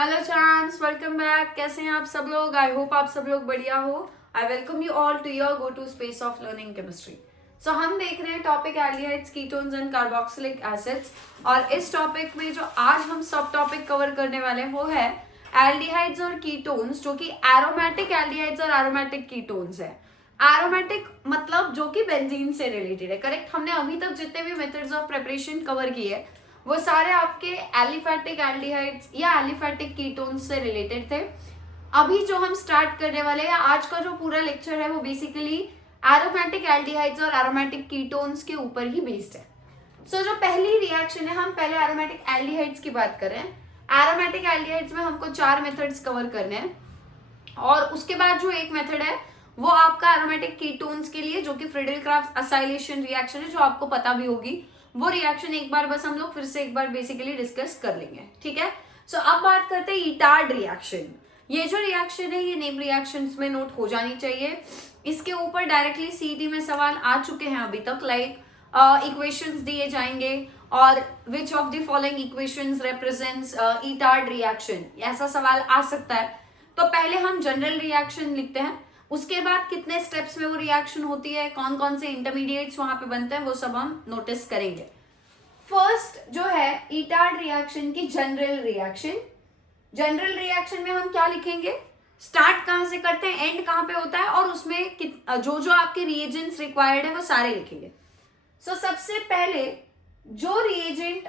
Hello चैम्स, welcome back. कैसे हैं आप सब लोग? आई होप आप सब लोग बढ़िया हो। I welcome you all to your go to space of learning chemistry. So हम देख रहे हैं topic aldehydes, ketones and carboxylic acids. और इस टॉपिक में जो आज हम सब टॉपिक कवर करने वाले हैं वो है एल्डिहाइड्स और कीटोन्स, जो कि एरोमेटिक एल्डिहाइड्स और एरोमेटिक कीटोन्स है। एरोमेटिक मतलब जो कि बेंजीन से रिलेटेड है, करेक्ट। हमने अभी तक जितने भी मेथड्स ऑफ प्रिपरेशन कवर किए वो सारे आपके एलिफैटिक एल्डिहाइड्स या एलिफैटिक कीटोन्स से रिलेटेड थे। अभी जो हम स्टार्ट करने वाले हैं, आज का जो पूरा लेक्चर है वो बेसिकली एरोमेटिक एल्डिहाइड्स और एरोमेटिक कीटोन्स के ऊपर ही बेस्ड है। सो जो पहली रिएक्शन है, हम पहले एरोमेटिक एल्डिहाइड्स की बात कर रहे हैं। एरोमेटिक एल्डिहाइड्स में हमको 4 मेथड्स कवर करने हैं और उसके बाद जो एक मेथड है वो आपका एरोमेटिक कीटोन्स के लिए, जो कि फ्रीडल-क्राफ्ट असाइलेशन रिएक्शन है, जो आपको पता भी होगी। वो रिएक्शन एक बार बस हम लोग फिर से एक बार बेसिकली डिस्कस कर लेंगे, ठीक है। सो अब बात करते हैं इटार्ड रिएक्शन। ये जो रिएक्शन है ये नेम रिएक्शंस में नोट हो जानी चाहिए। इसके ऊपर डायरेक्टली सीईटी में सवाल आ चुके हैं अभी तक, लाइक इक्वेशंस दिए जाएंगे और विच of the following equations represents Etard reaction, ऐसा सवाल आ सकता है। तो पहले हम जनरल रिएक्शन लिखते हैं, उसके बाद कितने स्टेप्स में वो रिएक्शन होती है, कौन कौन से इंटरमीडिएट्स वहां पे बनते हैं, वो सब हम नोटिस करेंगे। फर्स्ट जो है इटार्ड रिएक्शन की जनरल रिएक्शन। जनरल रिएक्शन में हम क्या लिखेंगे, स्टार्ट कहां से करते हैं, एंड कहां पे होता है, और उसमें जो जो आपके रिएजेंट्स रिक्वायर्ड है वो सारे लिखेंगे। सो सबसे पहले जो रिएजेंट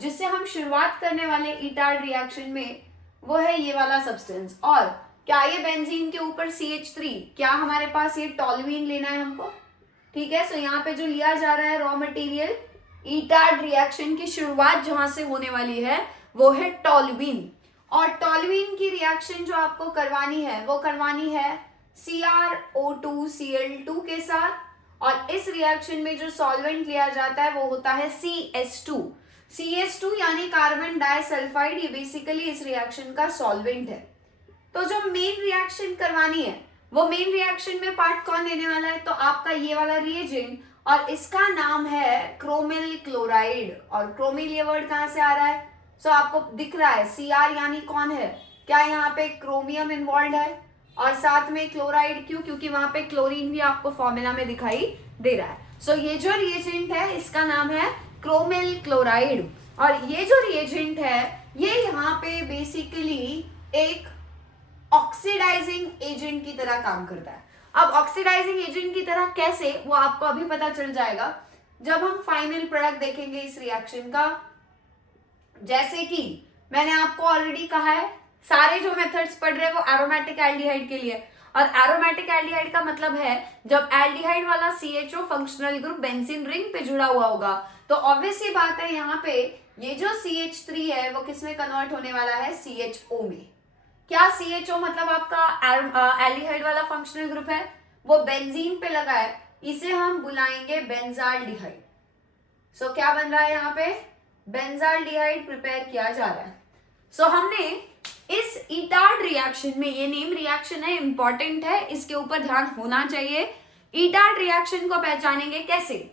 जिससे हम शुरुआत करने वाले इटार्ड रिएक्शन में वो है ये वाला सब्सटेंस। और क्या ये बेंजीन के ऊपर CH3, क्या हमारे पास ये टॉल्यूइन लेना है हमको, ठीक है। सो यहाँ पे जो लिया जा रहा है रॉ मटेरियल इटार्ड रिएक्शन की शुरुआत जहां से होने वाली है वो है टॉल्यूइन। और टॉल्यूइन की रिएक्शन जो आपको करवानी है वो करवानी है CrO2Cl2 के साथ। और इस रिएक्शन में जो सॉल्वेंट लिया जाता है वो होता है CS2 यानी कार्बन डाइसल्फाइड। ये बेसिकली इस रिएक्शन का सॉल्वेंट है। तो जो मेन रिएक्शन करवानी है वो मेन रिएक्शन में पार्ट कौन लेने वाला है, तो आपका ये वाला रिएजेंट, और इसका नाम है क्रोमिल क्लोराइड। और क्रोमिल ये वर्ड कहां से आ रहा है, सो आपको दिख रहा है Cr यानी कौन है, क्या यहाँ पे क्रोमियम इन्वॉल्व है, और साथ में क्लोराइड क्यों, क्योंकि वहां पे क्लोरीन भी आपको फॉर्मूला में दिखाई दे रहा है। सो ये जो रिएजेंट है इसका नाम है क्रोमिल क्लोराइड। और ये जो रिएजेंट है ये यहाँ पे बेसिकली एक ऑक्सीडाइजिंग एजेंट की तरह काम करता है। अब ऑक्सीडाइजिंग एजेंट की तरह कैसे, वो आपको अभी पता चल जाएगा जब हम फाइनल प्रोडक्ट देखेंगे इस रिएक्शन का। जैसे कि मैंने आपको ऑलरेडी कहा है, सारे जो मेथड्स पढ़ रहे हैं वो एरोमेटिक एल्डिहाइड के लिए। और एरोमेटिक एल्डिहाइड का मतलब है जब एल्डिहाइड वाला CHO functional group benzene ring पे जुड़ा हुआ होगा। तो ऑब्वियस सी बात है यहाँ पे ये जो CH3 है वो किसमें कन्वर्ट होने वाला है, CHO में। क्या CHO मतलब आपका एल्डिहाइड वाला फंक्शनल ग्रुप है, वो बेंजीन पे लगा है, इसे हम बुलाएंगे बेंजाल्डिहाइड। सो क्या बन रहा है यहाँ पे, बेंजाल्डिहाइड प्रिपेयर किया जा रहा है। सो हमने इस इटार्ड रिएक्शन में, ये नेम रिएक्शन है, इंपॉर्टेंट है, इसके ऊपर ध्यान होना चाहिए। इटार्ड रिएक्शन को पहचानेंगे कैसे,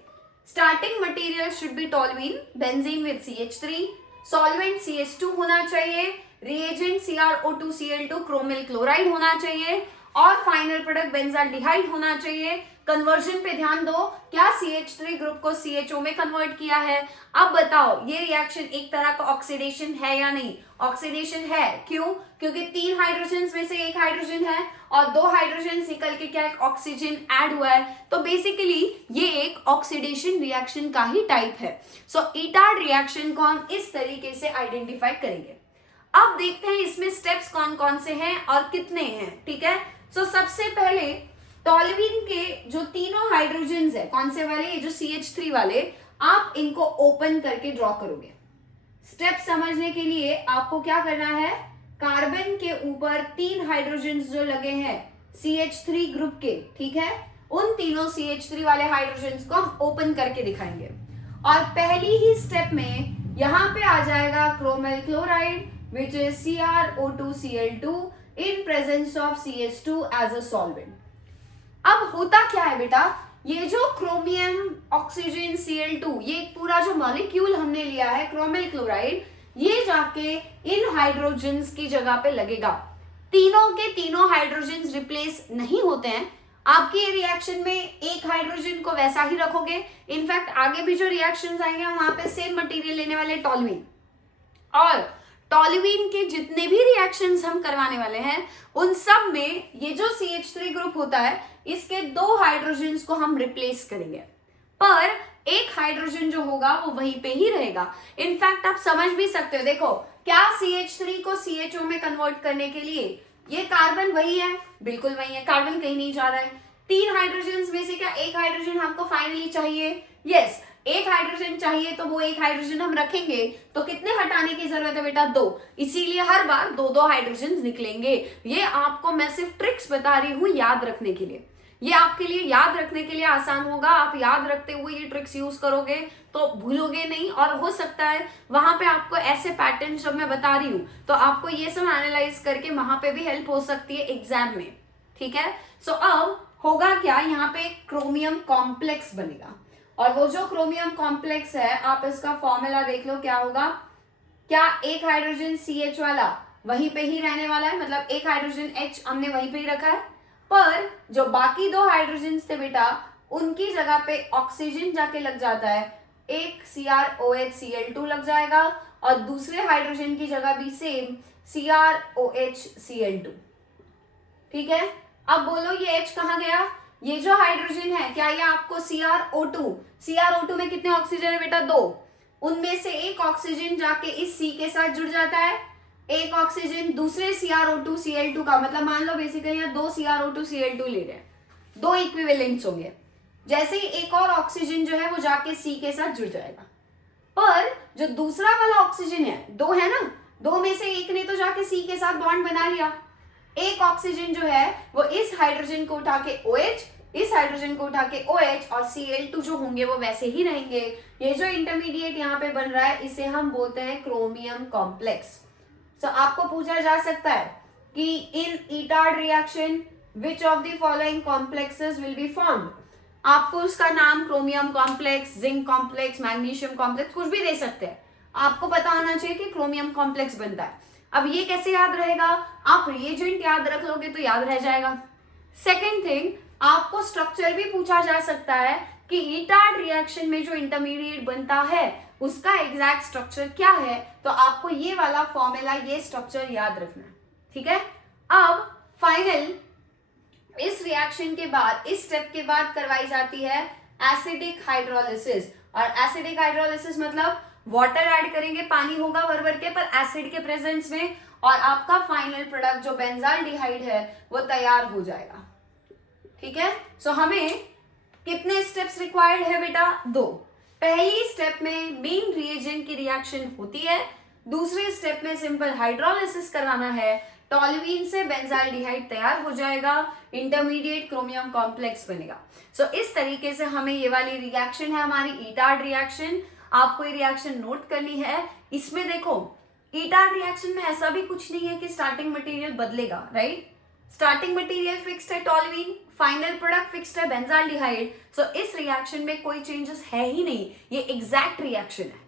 starting material should be toluene, benzene with CH3, solvent CH2 होना चाहिए, रिएजेंट CrO2Cl2 क्रोमिल क्लोराइड होना चाहिए, और फाइनल प्रोडक्ट बेंजाल्डिहाइड होना चाहिए। कन्वर्जन पे ध्यान दो, क्या CH3 ग्रुप को CHO में कन्वर्ट किया है। अब बताओ ये रिएक्शन एक तरह का ऑक्सीडेशन है या नहीं, ऑक्सीडेशन है। क्यों, क्योंकि 3 हाइड्रोजन में से एक हाइड्रोजन है और 2 हाइड्रोजन निकल के क्या एक ऑक्सीजन ऐड हुआ है। तो बेसिकली ये एक ऑक्सीडेशन रिएक्शन का ही टाइप है। सो इटार्ड रिएक्शन को हम इस तरीके से आइडेंटिफाई करेंगे। अब देखते हैं इसमें स्टेप्स कौन कौन से हैं और कितने हैं, ठीक है। सो सबसे पहले टॉल्यूइन के जो तीनों हाइड्रोजन्स है, कौन से वाले, ये जो CH3 वाले, आप इनको ओपन करके ड्रॉ करोगे। स्टेप समझने के लिए आपको क्या करना है, कार्बन के ऊपर 3 हाइड्रोजन्स जो लगे हैं CH3 ग्रुप के, ठीक है, उन तीनों CH3 वाले हाइड्रोजन्स को हम ओपन करके दिखाएंगे। और पहली ही स्टेप में यहां पे आ जाएगा chromyl chloride which is CrO2Cl2 in presence of CH2 as a solvent। अब होता क्या है बेटा, ये जो क्रोमियम ऑक्सीजन Cl2, ये पूरा जो मॉलिक्यूल हमने लिया है क्रोमिल क्लोराइड, ये जाके इन हाइड्रोजन्स की जगह पे लगेगा। तीनों के तीनों हाइड्रोजन्स रिप्लेस नहीं होते हैं। आपकी ये रिएक्शन में एक हाइड्रोजन को वैसा ही रखोगे। इनफैक्ट आगे भी जो रिएक्शंस आएंगे हम वहां पे सेम मटेरियल लेने वाले टॉल्यूइन, और टॉल्यूइन के जितने भी रिएक्शंस हम करवाने वाले हैं उन सब में ये जो CH3 ग्रुप होता है इसके 2 हाइड्रोजन्स को हम रिप्लेस करेंगे, पर एक हाइड्रोजन जो होगा वो वहीं पे ही रहेगा। इनफैक्ट आप समझ भी सकते हो, देखो क्या CH3 को CHO में कन्वर्ट करने के लिए ये कार्बन वही है, बिल्कुल वही है, कार्बन कहीं नहीं जा रहा है। 3 हाइड्रोजन में से क्या एक हाइड्रोजन हमको फाइनली चाहिए? यस, एक हाइड्रोजन चाहिए, तो वो एक हाइड्रोजन हम रखेंगे तो कितने हटाने की जरूरत है बेटा? 2। इसीलिए हर बार 2-2 हाइड्रोजन निकलेंगे। ये आपको मैं सिर्फ ट्रिक्स बता रही हूँ याद रखने के लिए, ये आपके लिए याद रखने के लिए आसान होगा। आप याद रखते हुए ये ट्रिक्स यूज करोगे तो भूलोगे नहीं, और हो सकता है वहां पे आपको ऐसे पैटर्न जब मैं बता रही हूँ तो आपको ये सब एनालाइज करके वहां पे भी हेल्प हो सकती है एग्जाम में। ठीक है, सो अब होगा क्या, यहाँ पे क्रोमियम कॉम्प्लेक्स बनेगा, और वो जो क्रोमियम कॉम्प्लेक्स है आप इसका फॉर्मूला देख लो क्या होगा। क्या एक हाइड्रोजन CH वाला वहीं पे ही रहने वाला है, मतलब एक हाइड्रोजन H हमने वहीं पे ही रखा है, पर जो बाकी 2 हाइड्रोजन थे बेटा उनकी जगह पे ऑक्सीजन जाके लग जाता है, एक CrOH Cl2 लग जाएगा और दूसरे हाइड्रोजन की जगह भी सेम CrOH Cl2। ठीक है, अब बोलो ये H कहाँ गया? ये जो हाइड्रोजन है क्या ये आपको CrO2 में कितने ऑक्सीजन है बेटा? 2। उनमें से एक ऑक्सीजन जाके इस C के साथ जुड़ जाता है, एक ऑक्सीजन दूसरे CrO2 Cl2 का, मतलब मान लो बेसिकली यहाँ 2 CrO2 Cl2 ले रहे हैं, 2 इक्विवेलेंट्स होंगे। जैसे ही एक और ऑक्सीजन जो है वो जाके C के साथ जुड़ जाएगा, पर जो दूसरा वाला ऑक्सीजन है, 2 है ना, 2 में से एक ने तो जाके C के साथ बॉन्ड बना लिया, एक ऑक्सीजन जो है वो इस हाइड्रोजन को उठा के OH, इस हाइड्रोजन को उठा के OH, और Cl2 जो होंगे वो वैसे ही रहेंगे। ये जो इंटरमीडिएट यहाँ पे बन रहा है इसे हम बोलते हैं क्रोमियम कॉम्प्लेक्स। तो आपको पूछा जा सकता है कि in Etard reaction which of the following complexes will be formed. आपको उसका नाम chromium complex, zinc complex, magnesium complex कुछ भी दे सकते हैं, आपको पता होना चाहिए कि क्रोमियम कॉम्प्लेक्स बनता है। अब ये कैसे याद रहेगा? आप रिएजेंट याद रख लोगे तो याद रह जाएगा। सेकेंड थिंग, आपको स्ट्रक्चर भी पूछा जा सकता है कि ईटार्ड रिएक्शन में जो इंटरमीडिएट बनता है उसका एग्जैक्ट स्ट्रक्चर क्या है, तो आपको ये वाला फॉर्मूला, ये स्ट्रक्चर याद रखना है। ठीक है, अब फाइनल इस रिएक्शन के बाद, इस स्टेप के बाद करवाई जाती है एसिडिक हाइड्रोलिसिस। और एसिडिक हाइड्रोलिसिस मतलब वाटर ऐड करेंगे, पानी होगा भर भर के, पर एसिड के प्रेजेंस में, और आपका फाइनल प्रोडक्ट जो बेंजाल्डिहाइड है वो तैयार हो जाएगा। ठीक है, सो हमें कितने स्टेप्स रिक्वायर्ड है बेटा? 2। पहली स्टेप में मेन रिएजेंट की रिएक्शन होती है, दूसरे स्टेप में सिंपल हाइड्रोलिसिस करवाना है, टॉल्यूइन से बेंजाल्डिहाइड तैयार हो जाएगा, इंटरमीडिएट क्रोमियम कॉम्प्लेक्स बनेगा। सो इस तरीके से हमें ये वाली रिएक्शन है हमारी ईटार्ड रिएक्शन, आपको ये रिएक्शन नोट करनी है। इसमें देखो ईटार्ड रिएक्शन में ऐसा भी कुछ नहीं है कि स्टार्टिंग मटेरियल बदलेगा, राइट? स्टार्टिंग मटेरियल फिक्स्ड है टॉल्यूइन, फाइनल प्रोडक्ट फिक्स्ड है बेंजाल्डिहाइड। सो इस रिएक्शन में कोई चेंजेस है ही नहीं, ये एग्जैक्ट रिएक्शन है,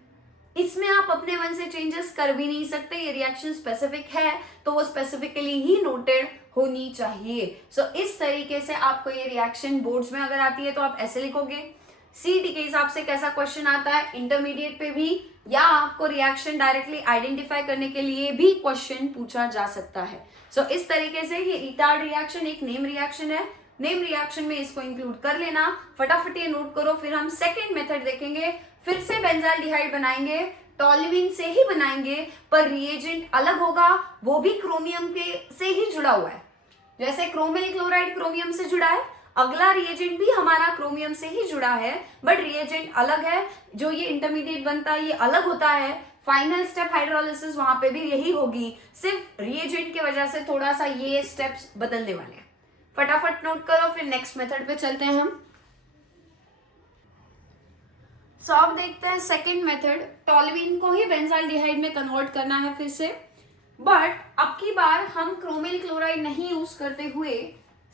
इसमें आप अपने मन से चेंजेस कर भी नहीं सकते। ये रिएक्शन स्पेसिफिक है तो वो स्पेसिफिकली ही नोटेड होनी चाहिए। सो इस तरीके से आपको ये रिएक्शन बोर्ड्स में अगर आती है तो आप ऐसे लिखोगे। सीटी के हिसाब से कैसा क्वेश्चन आता है इंटरमीडिएट पे भी, या आपको रिएक्शन डायरेक्टली आइडेंटिफाई करने के लिए भी क्वेश्चन पूछा जा सकता है। सो इस तरीके से ये ईटार्ड रिएक्शन एक नेम रिएक्शन है, नेम रिएक्शन में इसको इंक्लूड कर लेना, फटाफट ये नोट करो। फिर हम सेकेंड मेथड देखेंगे, फिर से बेंजाल्डिहाइड बनाएंगे, टॉल्यूइन से ही बनाएंगे, पर रिएजेंट अलग होगा, वो भी क्रोमियम के से ही जुड़ा हुआ है। जैसे क्रोमिल क्लोराइड क्रोमियम से जुड़ा है, अगला रिएजेंट भी हमारा क्रोमियम से ही जुड़ा है, बट रिएजेंट अलग है, जो ये इंटरमीडिएट बनता है ये अलग होता है। फाइनल स्टेप हाइड्रोलिसिस वहां पे भी यही होगी, सिर्फ रिएजेंट की वजह से थोड़ा सा ये स्टेप्स बदलने वाले हैं। फटाफट नोट करो, फिर नेक्स्ट मेथड पे चलते हैं हम। सो अब देखते हैं सेकेंड मेथड, टॉल्यूइन को ही बेंजाल्डिहाइड में कन्वर्ट करना है फिर से, बट अब की बार हम क्रोमिल क्लोराइड नहीं यूज करते हुए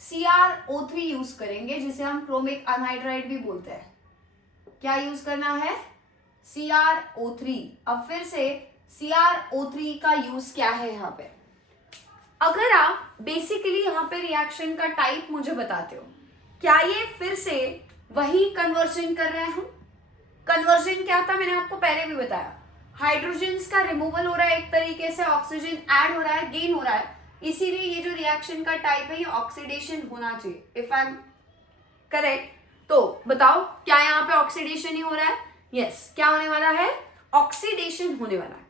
CrO3 यूज करेंगे, जिसे हम क्रोमिक अनहाइड्राइड भी बोलते हैं। क्या यूज करना है? CrO3। अब फिर से CrO3 का यूज क्या है यहाँ पे? अगर आप बेसिकली यहाँ पे रिएक्शन का टाइप मुझे बताते हो, क्या ये फिर से वही कन्वर्जन कर रहे हैं? कन्वर्जन क्या था मैंने आपको पहले भी बताया, हाइड्रोजन्स का रिमूवल हो रहा है, एक तरीके से ऑक्सीजन ऐड हो रहा है, गेन हो रहा है, इसीलिए ये जो रिएक्शन का टाइप है ये ऑक्सीडेशन होना चाहिए। इफ आई एम करेक्ट तो बताओ क्या यहाँ पे ऑक्सीडेशन ही हो रहा है? यस, क्या होने वाला है? ऑक्सीडेशन होने वाला है।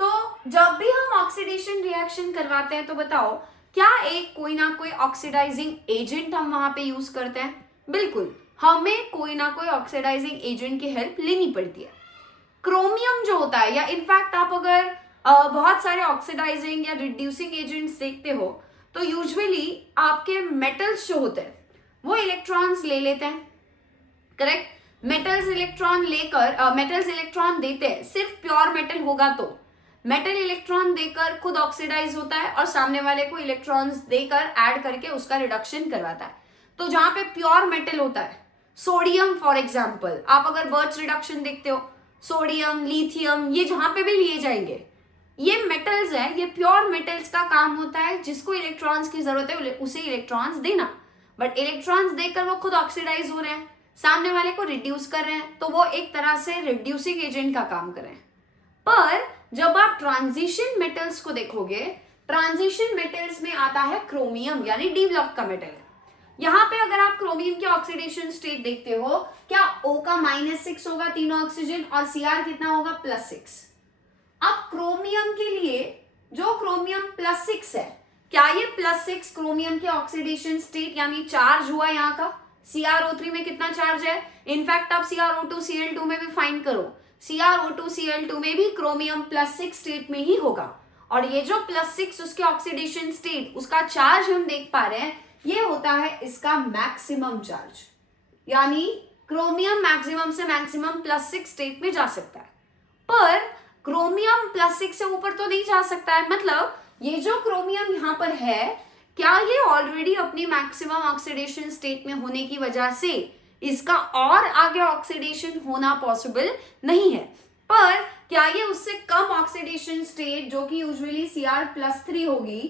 तो जब भी हम ऑक्सीडेशन रिएक्शन करवाते हैं तो बताओ क्या एक कोई ना कोई ऑक्सीडाइजिंग एजेंट हम वहां पे यूज करते हैं? बिल्कुल, हमें कोई ना कोई ऑक्सीडाइजिंग एजेंट की हेल्प लेनी पड़ती है। क्रोमियम जो होता है, या इनफैक्ट आप अगर बहुत सारे ऑक्सीडाइजिंग या रिड्यूसिंग एजेंट्स देखते हो तो यूजुअली आपके मेटल्स जो होते हैं वो इलेक्ट्रॉन्स ले लेते हैं, करेक्ट? मेटल्स इलेक्ट्रॉन लेकर मेटल्स इलेक्ट्रॉन देते हैं, सिर्फ प्योर मेटल होगा तो मेटल इलेक्ट्रॉन देकर खुद ऑक्सीडाइज होता है और सामने वाले को इलेक्ट्रॉन्स देकर ऐड करके उसका रिडक्शन करवाता है। तो जहां पे प्योर मेटल होता है, सोडियम फॉर एग्जांपल, आप अगर बर्च रिडक्शन देखते हो, सोडियम, लिथियम, ये जहां पे भी लिए जाएंगे, ये मेटल्स है, ये प्योर मेटल्स का काम होता है, जिसको इलेक्ट्रॉन्स की जरूरत है उसे इलेक्ट्रॉन्स देना, बट इलेक्ट्रॉन्स देकर वो खुद ऑक्सीडाइज हो रहे हैं, सामने वाले को रिड्यूस कर रहे हैं, तो वो एक तरह से रिड्यूसिंग एजेंट का काम कर रहे हैं। पर जब आप ट्रांजिशन मेटल्स को देखोगे, ट्रांजिशन मेटल्स में आता है क्रोमियम, यानी डी ब्लॉक का मेटल। यहां पे अगर आप क्रोमियम की ऑक्सीडेशन स्टेट देखते हो, क्या O का -6 होगा, तीनों ऑक्सीजन, और Cr कितना होगा? +6। अब क्रोमियम के लिए जो क्रोमियम +6 है, क्या ये +6 क्रोमियम के ऑक्सीडेशन स्टेट यानी चार्ज हुआ यहाँ का? CrO3 में कितना चार्ज है? इनफैक्ट आप CrO2Cl2 में भी फाइंड करो, CrO2Cl2 में भी क्रोमियम +6 स्टेट में ही होगा, और ये जो +6 उसके ऑक्सीडेशन स्टेट, उसका चार्ज हम देख पा रहे हैं, ये होता है इसका मैक्सिमम चार्ज, यानी क्रोमियम मैक्सिमम से मैक्सिमम +6 स्टेट में जा सकता है, पर क्रोमियम +6 से ऊपर तो नहीं जा सकता है। मतलब ये जो क्रोमियम यहाँ पर है, क्या ये ऑलरेडी अपनी मैक्सिमम ऑक्सीडेशन स्टेट में होने की वजह से इसका और आगे ऑक्सीडेशन होना पॉसिबल नहीं है, पर क्या ये उससे कम ऑक्सीडेशन स्टेट जो कि यूजुअली Cr+3 होगी,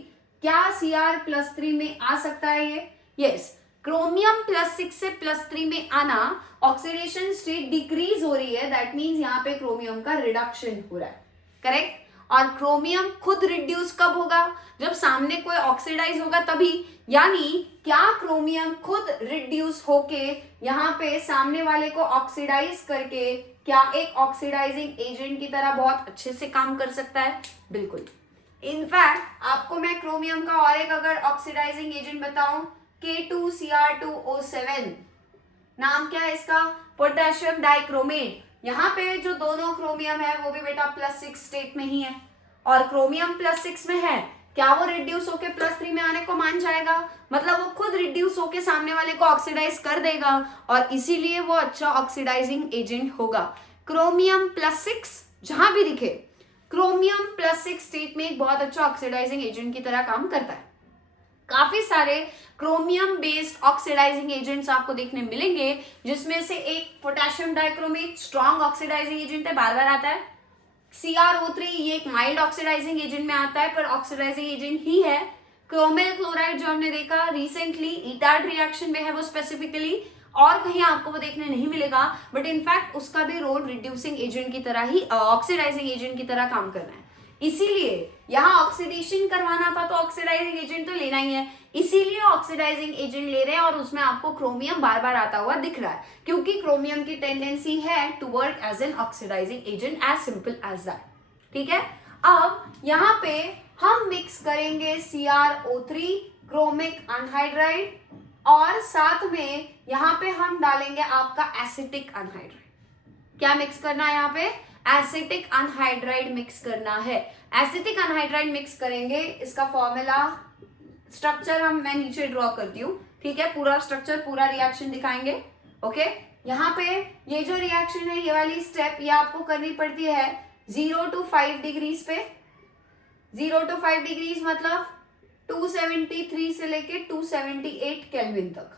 क्या Cr+3 में आ सकता है ये? यस, क्रोमियम +6 से +3 में आना, ऑक्सीडेशन स्टेट डिक्रीज हो रही है, दैट मीन्स यहाँ पे क्रोमियम का रिडक्शन हो रहा है, करेक्ट? और क्रोमियम खुद रिड्यूस कब होगा? जब सामने कोई ऑक्सीडाइज होगा तभी, यानी क्या क्रोमियम खुद रिड्यूस होके यहाँ पे सामने वाले को ऑक्सीडाइज करके क्या एक ऑक्सीडाइजिंग एजेंट की तरह बहुत अच्छे से काम कर सकता है? बिल्कुल। इनफैक्ट आपको मैं क्रोमियम का और एक अगर ऑक्सीडाइजिंग एजेंट बताऊं, K2Cr2O7, नाम क्या है इसका? Potassium dichromate. यहाँ पे जो दोनों क्रोमियम है वो भी बेटा +6 स्टेट में ही है, और क्रोमियम +6 में है, क्या वो रिड्यूस होके +3 में आने को मान जाएगा? मतलब वो खुद रिड्यूस होके सामने वाले को ऑक्सीडाइज कर देगा, और इसीलिए वो अच्छा ऑक्सीडाइजिंग एजेंट होगा। क्रोमियम +6 जहां भी दिखे, क्रोमियम +6 स्टेट में एक बहुत अच्छा ऑक्सीडाइजिंग एजेंट की तरह काम करता है। काफी सारे क्रोमियम बेस्ड ऑक्सीडाइजिंग एजेंट्स आपको देखने मिलेंगे, जिसमें से एक potassium dichromate strong oxidising agent है, बार बार आता है। CrO3 ये एक माइल्ड ऑक्सीडाइजिंग एजेंट में आता है, पर ऑक्सीडाइजिंग एजेंट ही है। क्रोमिल क्लोराइड जो हमने देखा रिसेंटली ईटाड रिएक्शन में है, वो स्पेसिफिकली, और कहीं आपको वो देखने नहीं मिलेगा, बट इनफैक्ट उसका भी रोल रिड्यूसिंग एजेंट की तरह ही, ऑक्सीडाइजिंग एजेंट की तरह काम करना है। इसीलिए यहाँ ऑक्सीडेशन करवाना था तो ऑक्सीडाइजिंग एजेंट तो लेना ही है, इसीलिए ऑक्सीडाइजिंग एजेंट ले रहे हैं, और उसमें आपको क्रोमियम बार बार आता हुआ दिख रहा है, क्योंकि क्रोमियम की टेंडेंसी है to work as an oxidising agent, as simple as that. ठीक है, अब यहाँ पे हम मिक्स करेंगे CrO3 क्रोमिक अनहाइड्राइड, और साथ में यहाँ पे हम डालेंगे आपका एसिटिक अनहाइड्राइड। क्या मिक्स करना है यहाँ पे? एसिटिक अनहाइड्राइड मिक्स करना है। एसिटिक अनहाइड्राइड मिक्स करेंगे, इसका फॉर्मूला स्ट्रक्चर मैं नीचे ड्रॉ करती हूँ, ठीक है? पूरा स्ट्रक्चर, पूरा रिएक्शन दिखाएंगे, ओके? यहाँ पे ये जो रिएक्शन है, ये वाली स्टेप ये आपको करनी पड़ती है 0 to 5 डिग्रीज पे। 0 to 5 डिग्रीज मतलब 273 से लेके 278 केल्विन तक,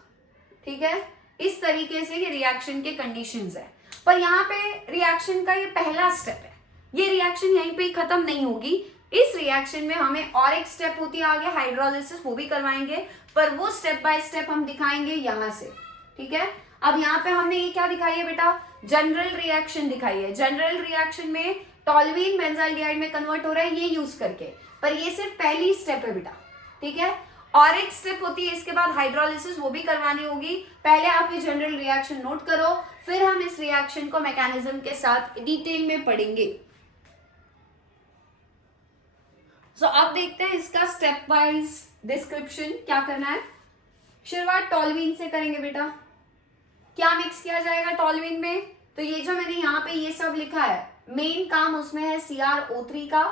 ठीक है? इस तरीके से ये रिएक्शन के कंडीशंस है, पर यहाँ पे रिएक्शन का ये पहला स्टेप है, ये रिएक्शन यहीं पे खत्म नहीं होगी। इस रिएक्शन में हमें और एक स्टेप होती है आगे हाइड्रोलिसिस, वो भी करवाएंगे, पर वो स्टेप बाय स्टेप हम दिखाएंगे यहां से, ठीक है। अब यहाँ पे हमने ये क्या दिखाई है बेटा, जनरल रिएक्शन दिखाई है। जनरल रिएक्शन में टॉल्यूइन बेंजाल्डिहाइड में कन्वर्ट हो रहा है ये यूज करके, पर ये सिर्फ पहली स्टेप है बेटा, ठीक है। और एक स्टेप होती है इसके बाद हाइड्रोलिसिस, वो भी करवानी होगी। पहले आप ये जनरल रिएक्शन नोट करो, फिर हम इस रिएक्शन को मैकेनिज्म के साथ डिटेल में पढ़ेंगे। सो अब देखते हैं इसका स्टेप वाइज डिस्क्रिप्शन क्या करना है। शुरुआत टॉल्यूइन से करेंगे बेटा। क्या मिक्स किया जाएगा टॉल्यूइन में, तो ये जो मैंने यहाँ पे ये सब लिखा है, मेन काम उसमें है CrO3 का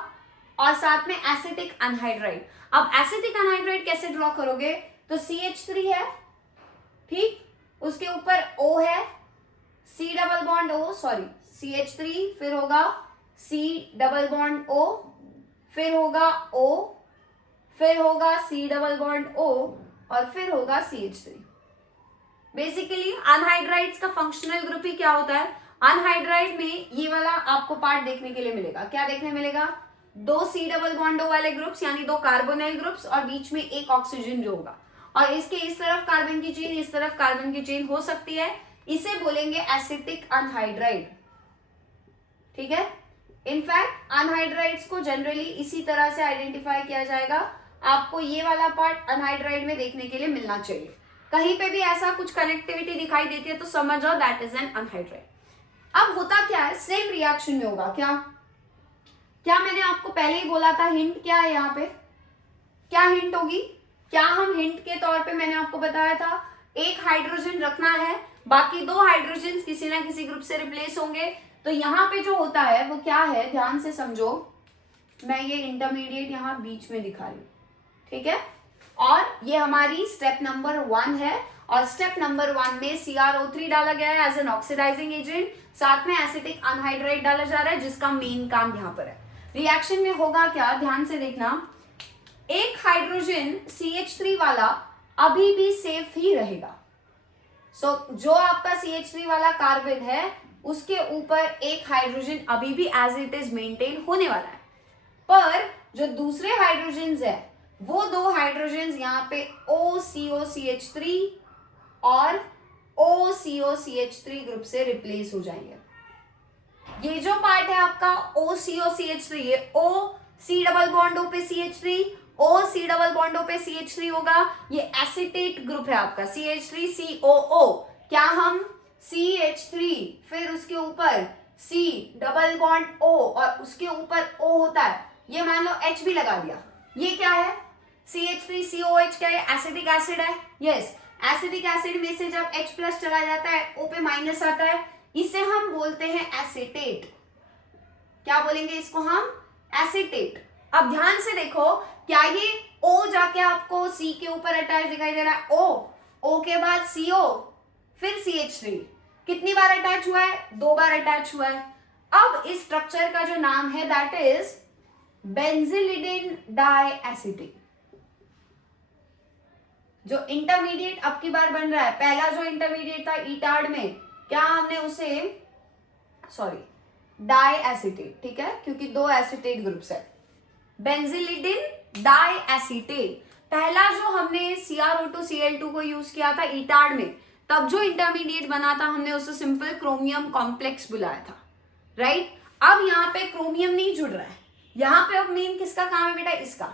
और साथ में एसिटिक अनहाइड्राइड। अब एसिटिक अनहाइड्राइड कैसे ड्रॉ करोगे, तो CH3 है, ठीक, उसके ऊपर O है, C double bond O, sorry CH3, फिर होगा C डबल बॉन्ड O, फिर होगा O, फिर होगा C डबल बॉन्ड O और फिर होगा CH3। बेसिकली अनहाइड्राइड्स का फंक्शनल ग्रुप ही क्या होता है, अनहाइड्राइड में ये वाला आपको पार्ट देखने के लिए मिलेगा। क्या देखने मिलेगा, 2 C डबल बॉन्ड O वाले ग्रुप्स यानी 2 कार्बोनिल ग्रुप्स और बीच में एक ऑक्सीजन जो होगा, और इसके इस तरफ कार्बन की चेन, इस तरफ कार्बन की चेन हो सकती है, इसे बोलेंगे एसिटिक अनहाइड्राइड, ठीक है। इनफैक्ट अनहाइड्राइड्स को जनरली इसी तरह से आइडेंटिफाई किया जाएगा। आपको ये वाला पार्ट अनहाइड्राइड में देखने के लिए मिलना चाहिए। कहीं पे भी ऐसा कुछ कनेक्टिविटी दिखाई देती है तो समझ जाओ दैट इज एन अनहाइड्राइड। अब होता क्या है, सेम रिएक्शन में होगा क्या, क्या मैंने आपको पहले ही बोला था, हिंट क्या है यहाँ पे, क्या हिंट होगी, क्या हम हिंट के तौर पे मैंने आपको बताया था एक हाइड्रोजन रखना है, बाकी 2 हाइड्रोजन किसी ना किसी ग्रुप से रिप्लेस होंगे। तो यहाँ पे जो होता है वो क्या है, ध्यान से समझो, मैं ये इंटरमीडिएट यहाँ बीच में दिखा रही हूँ, ठीक है। और ये हमारी स्टेप नंबर 1 है, और स्टेप नंबर 1 में CrO3 डाला गया है एज एन ऑक्सीडाइजिंग एजेंट, साथ में एसिटिक अनहाइड्राइड डाला जा रहा है जिसका मेन काम यहाँ पर है। रिएक्शन में होगा क्या, ध्यान से देखना, एक हाइड्रोजन CH3 वाला अभी भी सेफ ही रहेगा। जो आपका CH3 वाला कार्बन है उसके ऊपर एक हाइड्रोजन अभी भी एज इट इज मेंटेन होने वाला है, पर जो दूसरे हाइड्रोजन है वो 2 हाइड्रोजन यहाँ पे OCOCH3 और OCOCH3 ग्रुप से रिप्लेस हो जाएंगे। ये जो पार्ट है आपका OCOCH3, ये OC डबल बॉन्ड O पे CH3, OC double bond O पे CH3 होगा, ये एसिटेट ग्रुप है आपका CH3COO। क्या हम CH3 फिर उसके ऊपर C डबल बॉन्ड O और उसके ऊपर O होता है, ये मान लो H भी लगा दिया, ये क्या है CH3COH, क्या है, एसिटिक एसिड है, यस। एसिटिक एसिड में से जब H प्लस चला जाता है O पे माइनस आता है, इसे हम बोलते हैं एसिटेट। क्या बोलेंगे इसको हम, एसिटेट। अब ध्यान से देखो, क्या ये O जाके आपको C के ऊपर अटैच दिखाई दे रहा है, O के बाद CO फिर CH3, कितनी बार अटैच हुआ है, 2 बार अटैच हुआ है। अब इस स्ट्रक्चर का जो नाम है दैट इज बेंजिलिडिन डाइएसिटेट। जो इंटरमीडिएट अब की बार बन रहा है, पहला जो इंटरमीडिएट था ईटार्ड में, क्या हमने उसे, सॉरी, डाइएसिटेट, ठीक है, क्योंकि 2 एसिटेट ग्रुप्स है, बेंजिलिडिन डाइएसिटेट। पहला जो हमने CrO2Cl2 को यूज किया था ईटार्ड में, तब जो इंटरमीडिएट बना था हमने उसे सिंपल क्रोमियम कॉम्प्लेक्स बुलाया था, राइट। अब यहाँ पे क्रोमियम नहीं जुड़ रहा है, यहाँ पे अब मेन किसका काम है बेटा, इसका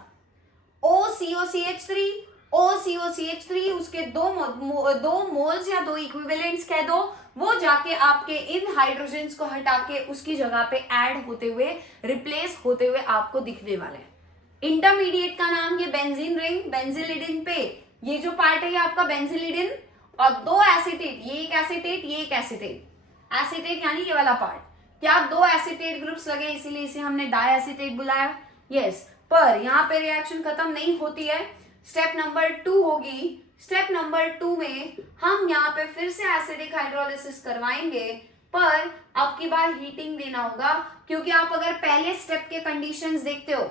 OCOCH3, OCOCH3 उसके 2 मोल्स या 2 इक्विवेलेंट्स कह दो, वो जाके आपके इन हाइड्रोजन्स को हटा के उसकी जगह पे ऐड होते हुए, रिप्लेस होते हुए आपको दिखने वाले हैं। इंटरमीडिएट का नाम ये बेंजीन रिंग, बेंजिलिडिन पे ये जो पार्ट है ये आपका बेंजिलिडिन, और 2 एसिटेट, ये एक एसिटेट, ये एक एसिटेट, एसिटेट यानी ये वाला पार्ट, क्या 2 एसिटेट ग्रुप्स लगे इसीलिए इसे हमने डाइएसिटेट बुलाया, यस। पर यहाँ पे रिएक्शन खत्म नहीं होती है, स्टेप नंबर 2 होगी। स्टेप नंबर 2 में हम यहाँ पे फिर से एसिडिक हाइड्रोलिसिस करवाएंगे, पर अब की बार हीटिंग देना होगा, क्योंकि आप अगर पहले स्टेप के कंडीशंस देखते हो,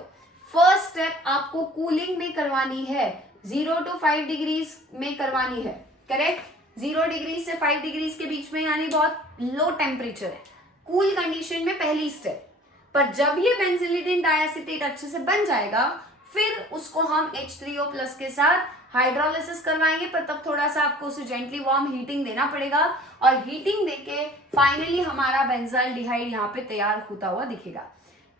फर्स्ट स्टेप आपको कूलिंग में करवानी है, 0 to 5 डिग्रीज में करवानी है, करेक्ट। 0 डिग्री से 5 डिग्रीज के बीच में, यानी बहुत लो टेम्परेचर है, कूल कंडीशन में पहली स्टेप। पर जब ये बेंजिलिडीन डाइएसिटेट अच्छे से बन जाएगा फिर उसको हम H3O+ के साथ हाइड्रोलिसिस करवाएंगे, पर तब थोड़ा सा आपको उसे जेंटली वार्म हीटिंग देना पड़ेगा और हीटिंग देके फाइनली हमारा बेंजाल्डिहाइड यहाँ पे तैयार होता हुआ दिखेगा।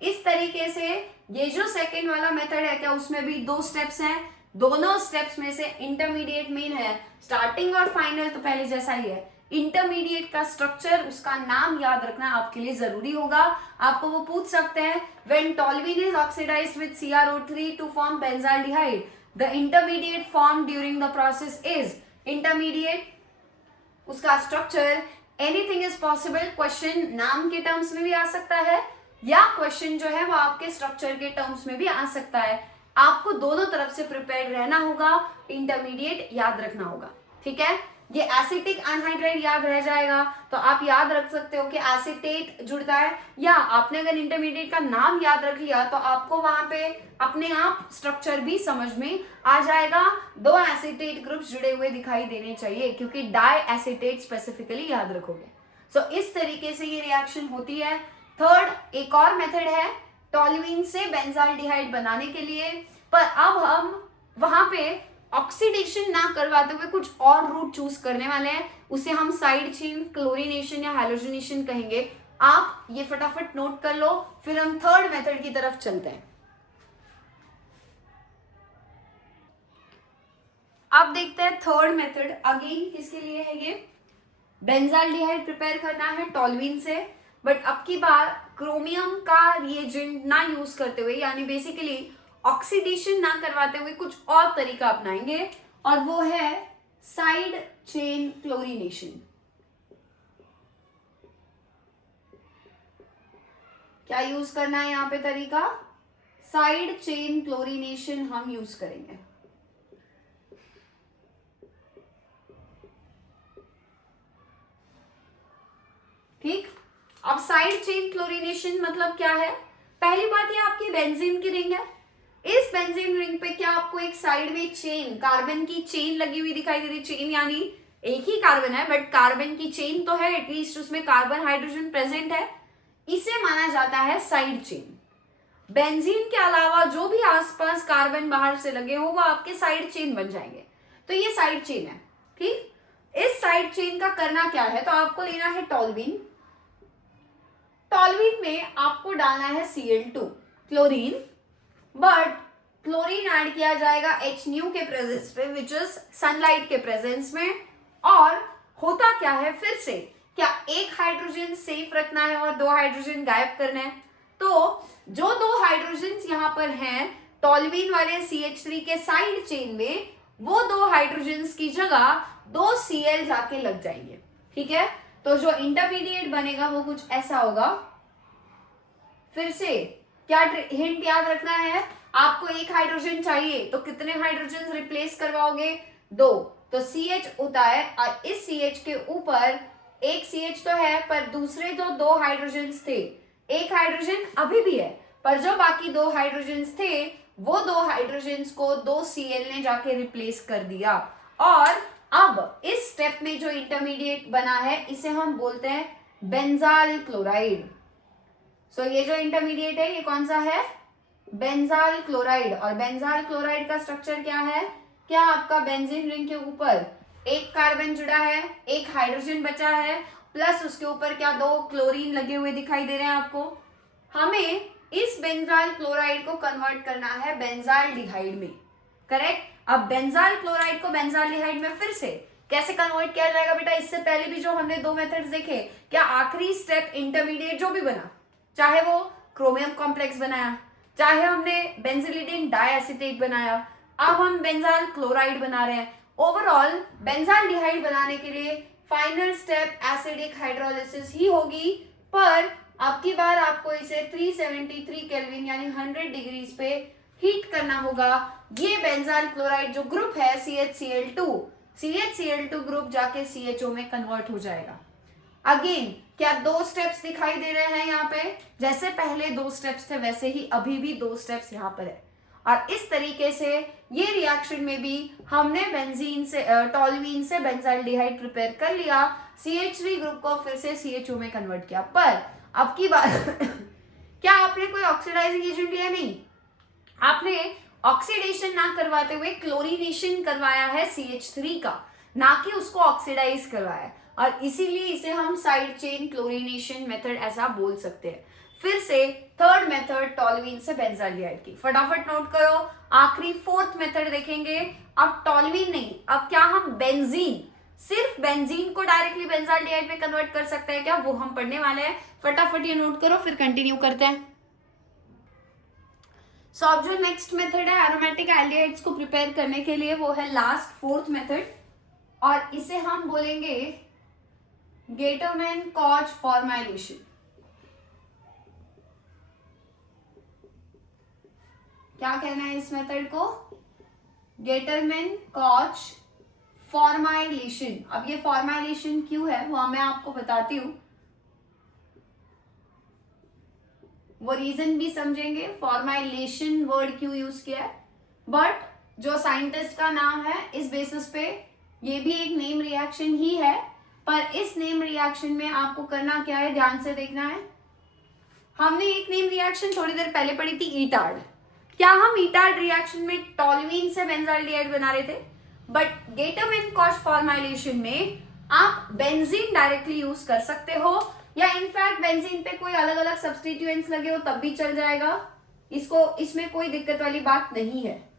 इस तरीके से ये जो सेकेंड वाला मेथड है क्या उसमें भी 2 स्टेप्स हैं, दोनों स्टेप्स में से इंटरमीडिएट मेन है, स्टार्टिंग और फाइनल तो पहले जैसा ही है। इंटरमीडिएट का स्ट्रक्चर उसका नाम याद रखना आपके लिए जरूरी होगा। आपको वो पूछ सकते हैं when toluene is oxidised with CrO3 to form benzaldehyde the intermediate form during the process is. Intermediate उसका structure anything is possible, question नाम के टर्म्स में भी आ सकता है या क्वेश्चन जो है वो आपके स्ट्रक्चर के टर्म्स में भी आ सकता है। आपको दोनों तरफ से प्रिपेयर्ड रहना होगा, इंटरमीडिएट याद रखना होगा, ठीक है। ये एसिटिक एनहाइड्राइड याद रह जाएगा तो आप याद रख सकते हो कि एसिटेट जुड़ता है, या आपने अगर इंटरमीडिएट का नाम याद रख लिया तो आपको वहां पे अपने आप स्ट्रक्चर भी समझ में आ जाएगा। 2 एसिटेट ग्रुप्स जुड़े हुए दिखाई देने चाहिए क्योंकि डाई एसिटेट स्पेसिफिकली याद रखोगे। सो इस तरीके से ये रिएक्शन होती है। थर्ड एक और मेथड है टोल्यूइन से बेंजाल्डिहाइड बनाने के लिए, पर अब हम वहां पे ऑक्सीडेशन ना करवाते हुए कुछ और रूट चूज करने वाले हैं, उसे हम साइड चेन क्लोरीनेशन या हैलोजिनेशन कहेंगे। आप ये फटाफट नोट कर लो, फिर हम थर्ड मेथड की तरफ चलते हैं। अब देखते हैं थर्ड मेथड अगेन किसके लिए है। ये बेंजाल्डिहाइड प्रिपेयर करना है टोल्यूइन से, बट अब की बार क्रोमियम का रिएजेंट ना यूज करते हुए, यानी बेसिकली ऑक्सीडेशन ना करवाते हुए कुछ और तरीका अपनाएंगे और वो है साइड चेन क्लोरीनेशन। क्या यूज करना है यहां पे तरीका? साइड चेन क्लोरीनेशन हम यूज करेंगे। ठीक, अब साइड चेन क्लोरीनेशन मतलब क्या है? पहली बात ये आपकी बेंजीन की रिंग है, इस बेंजीन रिंग पे क्या आपको एक साइड में चेन, कार्बन की चेन लगी हुई दिखाई दे रही है। चेन यानी एक ही कार्बन है बट कार्बन की चेन तो है, एटलीस्ट उसमें कार्बन हाइड्रोजन प्रेजेंट है, इसे माना जाता है साइड चेन। बेंजीन के अलावा जो भी आसपास कार्बन बाहर से लगे हो वो आपके साइड चेन बन जाएंगे, तो ये साइड चेन है। ठीक, इस साइड चेन का करना क्या है, तो आपको लेना है टोल्यूइन। टोल्यूइन में आपको डालना है Cl2 chlorine, but chlorine add किया जाएगा HNu के प्रेजेंस पे, विच इज सनलाइट के प्रेजेंस में। और होता क्या है, फिर से क्या एक हाइड्रोजन सेफ रखना है और 2 हाइड्रोजन गायब करना है, तो जो 2 हाइड्रोजन यहाँ पर हैं टोल्यूइन वाले CH3 के साइड चेन में, वो 2 हाइड्रोजन की जगह 2 Cl जाके लग जाएंगे। ठीक है, तो जो इंटरमीडिएट बनेगा वो कुछ ऐसा होगा। फिर से क्या हिंट याद रखना है, आपको एक हाइड्रोजन चाहिए तो कितने हाइड्रोजन रिप्लेस करवाओगे? 2, तो CH होता है और इस CH के ऊपर एक CH तो है पर दूसरे जो 2 हाइड्रोजन थे, एक हाइड्रोजन अभी भी है पर जो बाकी 2 हाइड्रोजन थे वो 2 हाइड्रोजन को 2 Cl ने जाके रिप्लेस कर दिया। और अब इस स्टेप में जो इंटरमीडिएट बना है इसे हम बोलते हैं बेंजाल क्लोराइड। सो ये जो इंटरमीडिएट है ये कौन सा है? Benzal chloride. और बेंजाल क्लोराइड का स्ट्रक्चर क्या है? क्या आपका बेंजीन रिंग के ऊपर एक कार्बन जुड़ा है, एक हाइड्रोजन बचा है, प्लस उसके ऊपर क्या 2 क्लोरीन लगे हुए दिखाई दे रहे हैं आपको। हमें इस बेंजाल क्लोराइड को कन्वर्ट करना है बेंजाल्डिहाइड में, करेक्ट। अब बेंजाल क्लोराइड को बेंजाल्डिहाइड में फिर से कैसे कन्वर्ट किया जाएगा बेटा? इससे पहले भी जो हमने 2 मेथड्स देखे, क्या आखिरी स्टेप इंटरमीडिएट जो भी बना, चाहे वो क्रोमियम कॉम्प्लेक्स बनाया, चाहे हमने बेंजिलिडीन डाइएसिटेट बनाया, अब हम बेंजाल क्लोराइड बना रहे हैं, ओवरऑल बेंजाल्डिहाइड बनाने के लिए फाइनल स्टेप एसिडिक हाइड्रोलिसिस ही होगी। पर अब की बार आपको इसे 373 केल्विन यानी 100 डिग्रीज पे हीट करना होगा। ये बेंजाल क्लोराइड जो ग्रुप है CHCl2 ग्रुप जाके CHO में कन्वर्ट हो जाएगा। अगेन क्या 2 स्टेप्स दिखाई दे रहे हैं यहाँ पे? जैसे पहले 2 स्टेप्स थे वैसे ही अभी भी 2 स्टेप्स यहाँ पर है। और इस तरीके से ये रिएक्शन में भी हमने बेंजीन से टोल्यूइन से बेंजाल्डिहाइड प्रिपेयर कर लिया, CH3 ग्रुप को फिर से CHO में कन्वर्ट किया। पर अब की बार क्या आपने कोई ऑक्सीडाइजिंग एजेंट लिया? नहीं, आपने ऑक्सीडेशन ना करवाते हुए क्लोरीनेशन करवाया है CH3 का, ना कि उसको ऑक्सीडाइज करवाया है, और इसीलिए इसे हम साइड चेन क्लोरीनेशन मेथड ऐसा बोल सकते हैं। फिर से थर्ड मेथड टॉल्यूइन से बेंजाल्डिहाइड की, फटाफट नोट करो। आखिरी फोर्थ मेथड देखेंगे। अब टॉल्यूइन नहीं, अब क्या हम बेंजीन, सिर्फ बेंजीन को डायरेक्टली बेंजाल्डिहाइड में कन्वर्ट कर सकते हैं क्या? वो हम पढ़ने वाले हैं। फटाफट ये नोट करो, फिर कंटिन्यू करते हैं। सो अब जो नेक्स्ट मेथड है एरोमेटिक एल्डिहाइड्स को प्रिपेयर करने के लिए, वो है लास्ट फोर्थ मेथड, और इसे हम बोलेंगे गेटरमैन कॉच फॉर्माइलेशन। क्या कहना है इस मेथड को? गेटरमैन कॉच फॉर्माइलेशन। अब ये फॉर्माइलेशन क्यों है वो मैं आपको बताती हूं, वो रीजन भी समझेंगे, फॉर्माइलेशन वर्ड क्यों यूज किया है। बट जो साइंटिस्ट का नाम है, इस बेसिस पे ये भी एक नेम रिएक्शन ही है, पर इस नेम रिएक्शन में आपको करना क्या है, ध्यान से देखना है। हमने एक नेम रिएक्शन थोड़ी देर पहले पढ़ी थी, ईटार्ड। क्या हम ईटार्ड रिएक्शन में टॉल्यूइन से बेंजाल्डिहाइड बना रहे थे? बट गेटरमैन कॉच फॉर्माइलेशन में आप बेंजीन डायरेक्टली यूज कर सकते हो, या इनफैक्ट बेंजीन पे कोई अलग अलग सब्सटीट्यूएंट्स लगे हो तब भी चल जाएगा, इसमें कोई दिक्कत वाली बात नहीं है।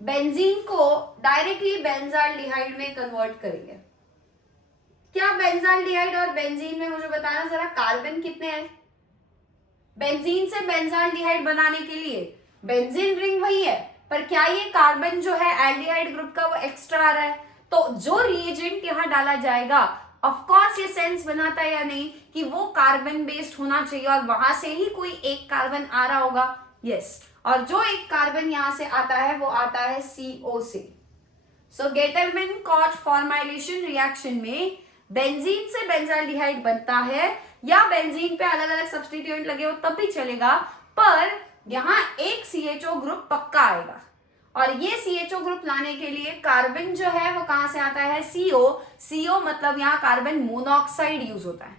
बेंजीन को डायरेक्टली बेंजाल्डिहाइड में कन्वर्ट करेंगे। क्या बेंजाल्डिहाइड और बेंजीन में, मुझे बताना जरा, कार्बन कितने हैं? बेंजीन से बेंजाल्डिहाइड बनाने के लिए बेंजीन रिंग वही है, पर क्या ये कार्बन जो है एल्डिहाइड ग्रुप का वो एक्स्ट्रा आ रहा है? तो जो रिएजेंट यहां डाला जाएगा, ऑफ कोर्स ये सेंस बनाता है या नहीं कि वो कार्बन बेस्ड होना चाहिए और वहां से ही कोई एक कार्बन आ रहा होगा। यस, और जो एक कार्बन यहां से आता है वो आता है CO से। सो गेटरमैन कॉच फॉर्माइलेशन रिएक्शन में बेंजीन से बेंजाल्डिहाइड बनता है, या बेंजीन पे अलग अलग सब्स्टिट्यूएंट लगे हो तब भी चलेगा, पर यहां एक CHO ग्रुप पक्का आएगा, और ये CHO ग्रुप लाने के लिए कार्बन जो है वो कहां से आता है? CO मतलब यहाँ कार्बन मोनोऑक्साइड यूज होता है,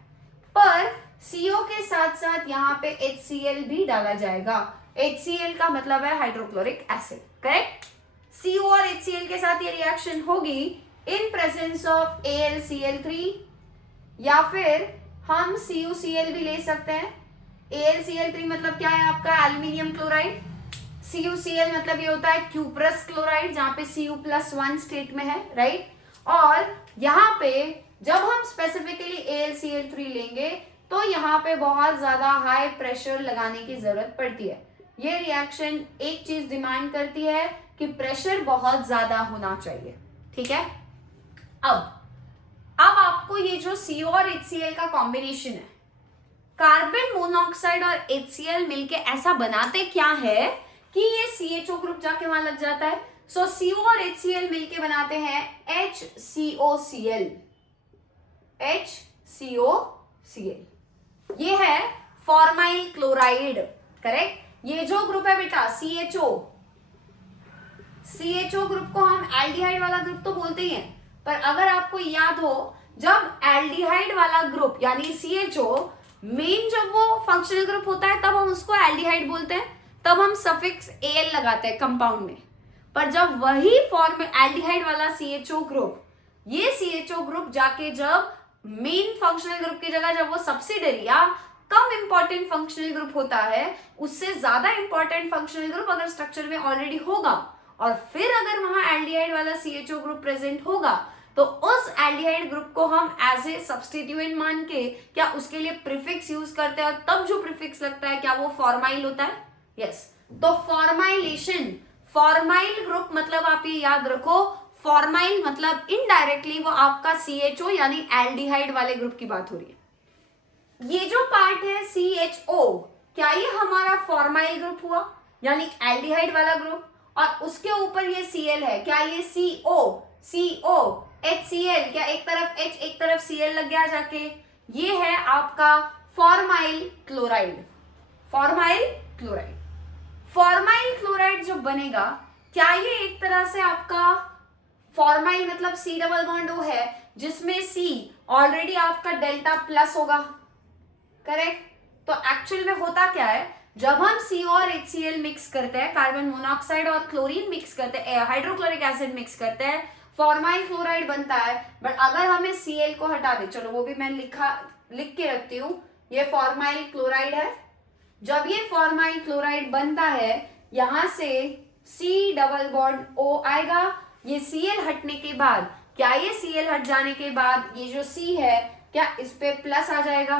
पर CO के साथ साथ यहाँ पे HCl भी डाला जाएगा। HCl का मतलब है हाइड्रोक्लोरिक एसिड, करेक्ट? CO और HCl के साथ ये रिएक्शन होगी इन प्रेजेंस ऑफ AlCl3, या फिर हम CuCl भी ले सकते हैं। AlCl3 मतलब क्या है आपका? Aluminium chloride. CuCl मतलब ये होता है क्यूप्रस क्लोराइड, जहां पे Cu+1 स्टेट में है, राइट? और यहाँ पे जब हम स्पेसिफिकली AlCl3 लेंगे तो यहाँ पे बहुत ज्यादा हाई प्रेशर लगाने की जरूरत पड़ती है। ये रिएक्शन एक चीज डिमांड करती है कि प्रेशर बहुत ज्यादा होना चाहिए, ठीक है? अब आपको ये जो CO और HCl का कॉम्बिनेशन है, कार्बन मोनोऑक्साइड और HCl मिलके ऐसा बनाते क्या है कि ये CHO ग्रुप जाके वहां लग जाता है। सो CO और HCl मिलके बनाते हैं HCOCl। HCOCl ये है फॉर्माइल क्लोराइड, करेक्ट? ये जो ग्रुप है बेटा CHO ग्रुप को हम एल्डिहाइड वाला ग्रुप तो बोलते ही हैं, पर अगर आपको याद हो, जब एल्डिहाइड वाला ग्रुप यानी CHO मेन जब वो फंक्शनल ग्रुप होता है तब हम उसको एल्डिहाइड बोलते हैं, तब हम सफिक्स Al लगाते हैं कंपाउंड में। पर जब वही फॉर्म एल्डिहाइड वाला CHO ग्रुप, ये CHO ग्रुप जाके जब मेन फंक्शनल ग्रुप की जगह जब वो सब्सिडरी या कम इंपॉर्टेंट फंक्शनल ग्रुप होता है, उससे ज्यादा इंपॉर्टेंट फंक्शनल ग्रुप अगर स्ट्रक्चर में ऑलरेडी होगा, और फिर अगर वहां एल्डिहाइड वाला CHO ग्रुप प्रेजेंट होगा, तो उस एल्डिहाइड ग्रुप को हम एज ए सब्स्टिट्यूएंट मान के क्या उसके लिए प्रीफिक्स यूज करते हैं, और तब जो प्रीफिक्स लगता है क्या वो फॉर्माइल होता है? यस। तो फॉर्माइलेशन, फॉर्माइल ग्रुप मतलब आप ये याद रखो, फॉर्माइल मतलब इनडायरेक्टली वो आपका CHO यानी एल्डिहाइड वाले ग्रुप की बात हो रही है। ये जो पार्ट है CHO, क्या ये हमारा फॉर्माइल ग्रुप हुआ यानी एल्डिहाइड वाला ग्रुप, और उसके ऊपर ये Cl है, क्या ये CO HCl, क्या एक तरफ H एक तरफ Cl लग गया जाके? ये है आपका फॉर्माइल क्लोराइड। फॉर्माइल क्लोराइड जो बनेगा, क्या ये एक तरह से आपका फॉर्माइल मतलब C डबल बॉन्ड O है, जिसमें C ऑलरेडी आपका डेल्टा प्लस होगा, करेक्ट? तो एक्चुअल में होता क्या है, जब हम CO और HCl मिक्स करते हैं, कार्बन मोनोऑक्साइड और क्लोरीन मिक्स करते हैं, हाइड्रोक्लोरिक एसिड मिक्स करते हैं, फॉर्माइल क्लोराइड बनता है। बट अगर हमें Cl को हटा दे, चलो वो भी मैं लिख के रखती हूँ, ये फॉर्माइल क्लोराइड है। जब ये फॉर्माइल क्लोराइड बनता है, यहां से C डबल बॉन्ड O आएगा। ये Cl हटने के बाद, क्या ये Cl हट जाने के बाद ये जो C है, क्या इस पे प्लस आ जाएगा?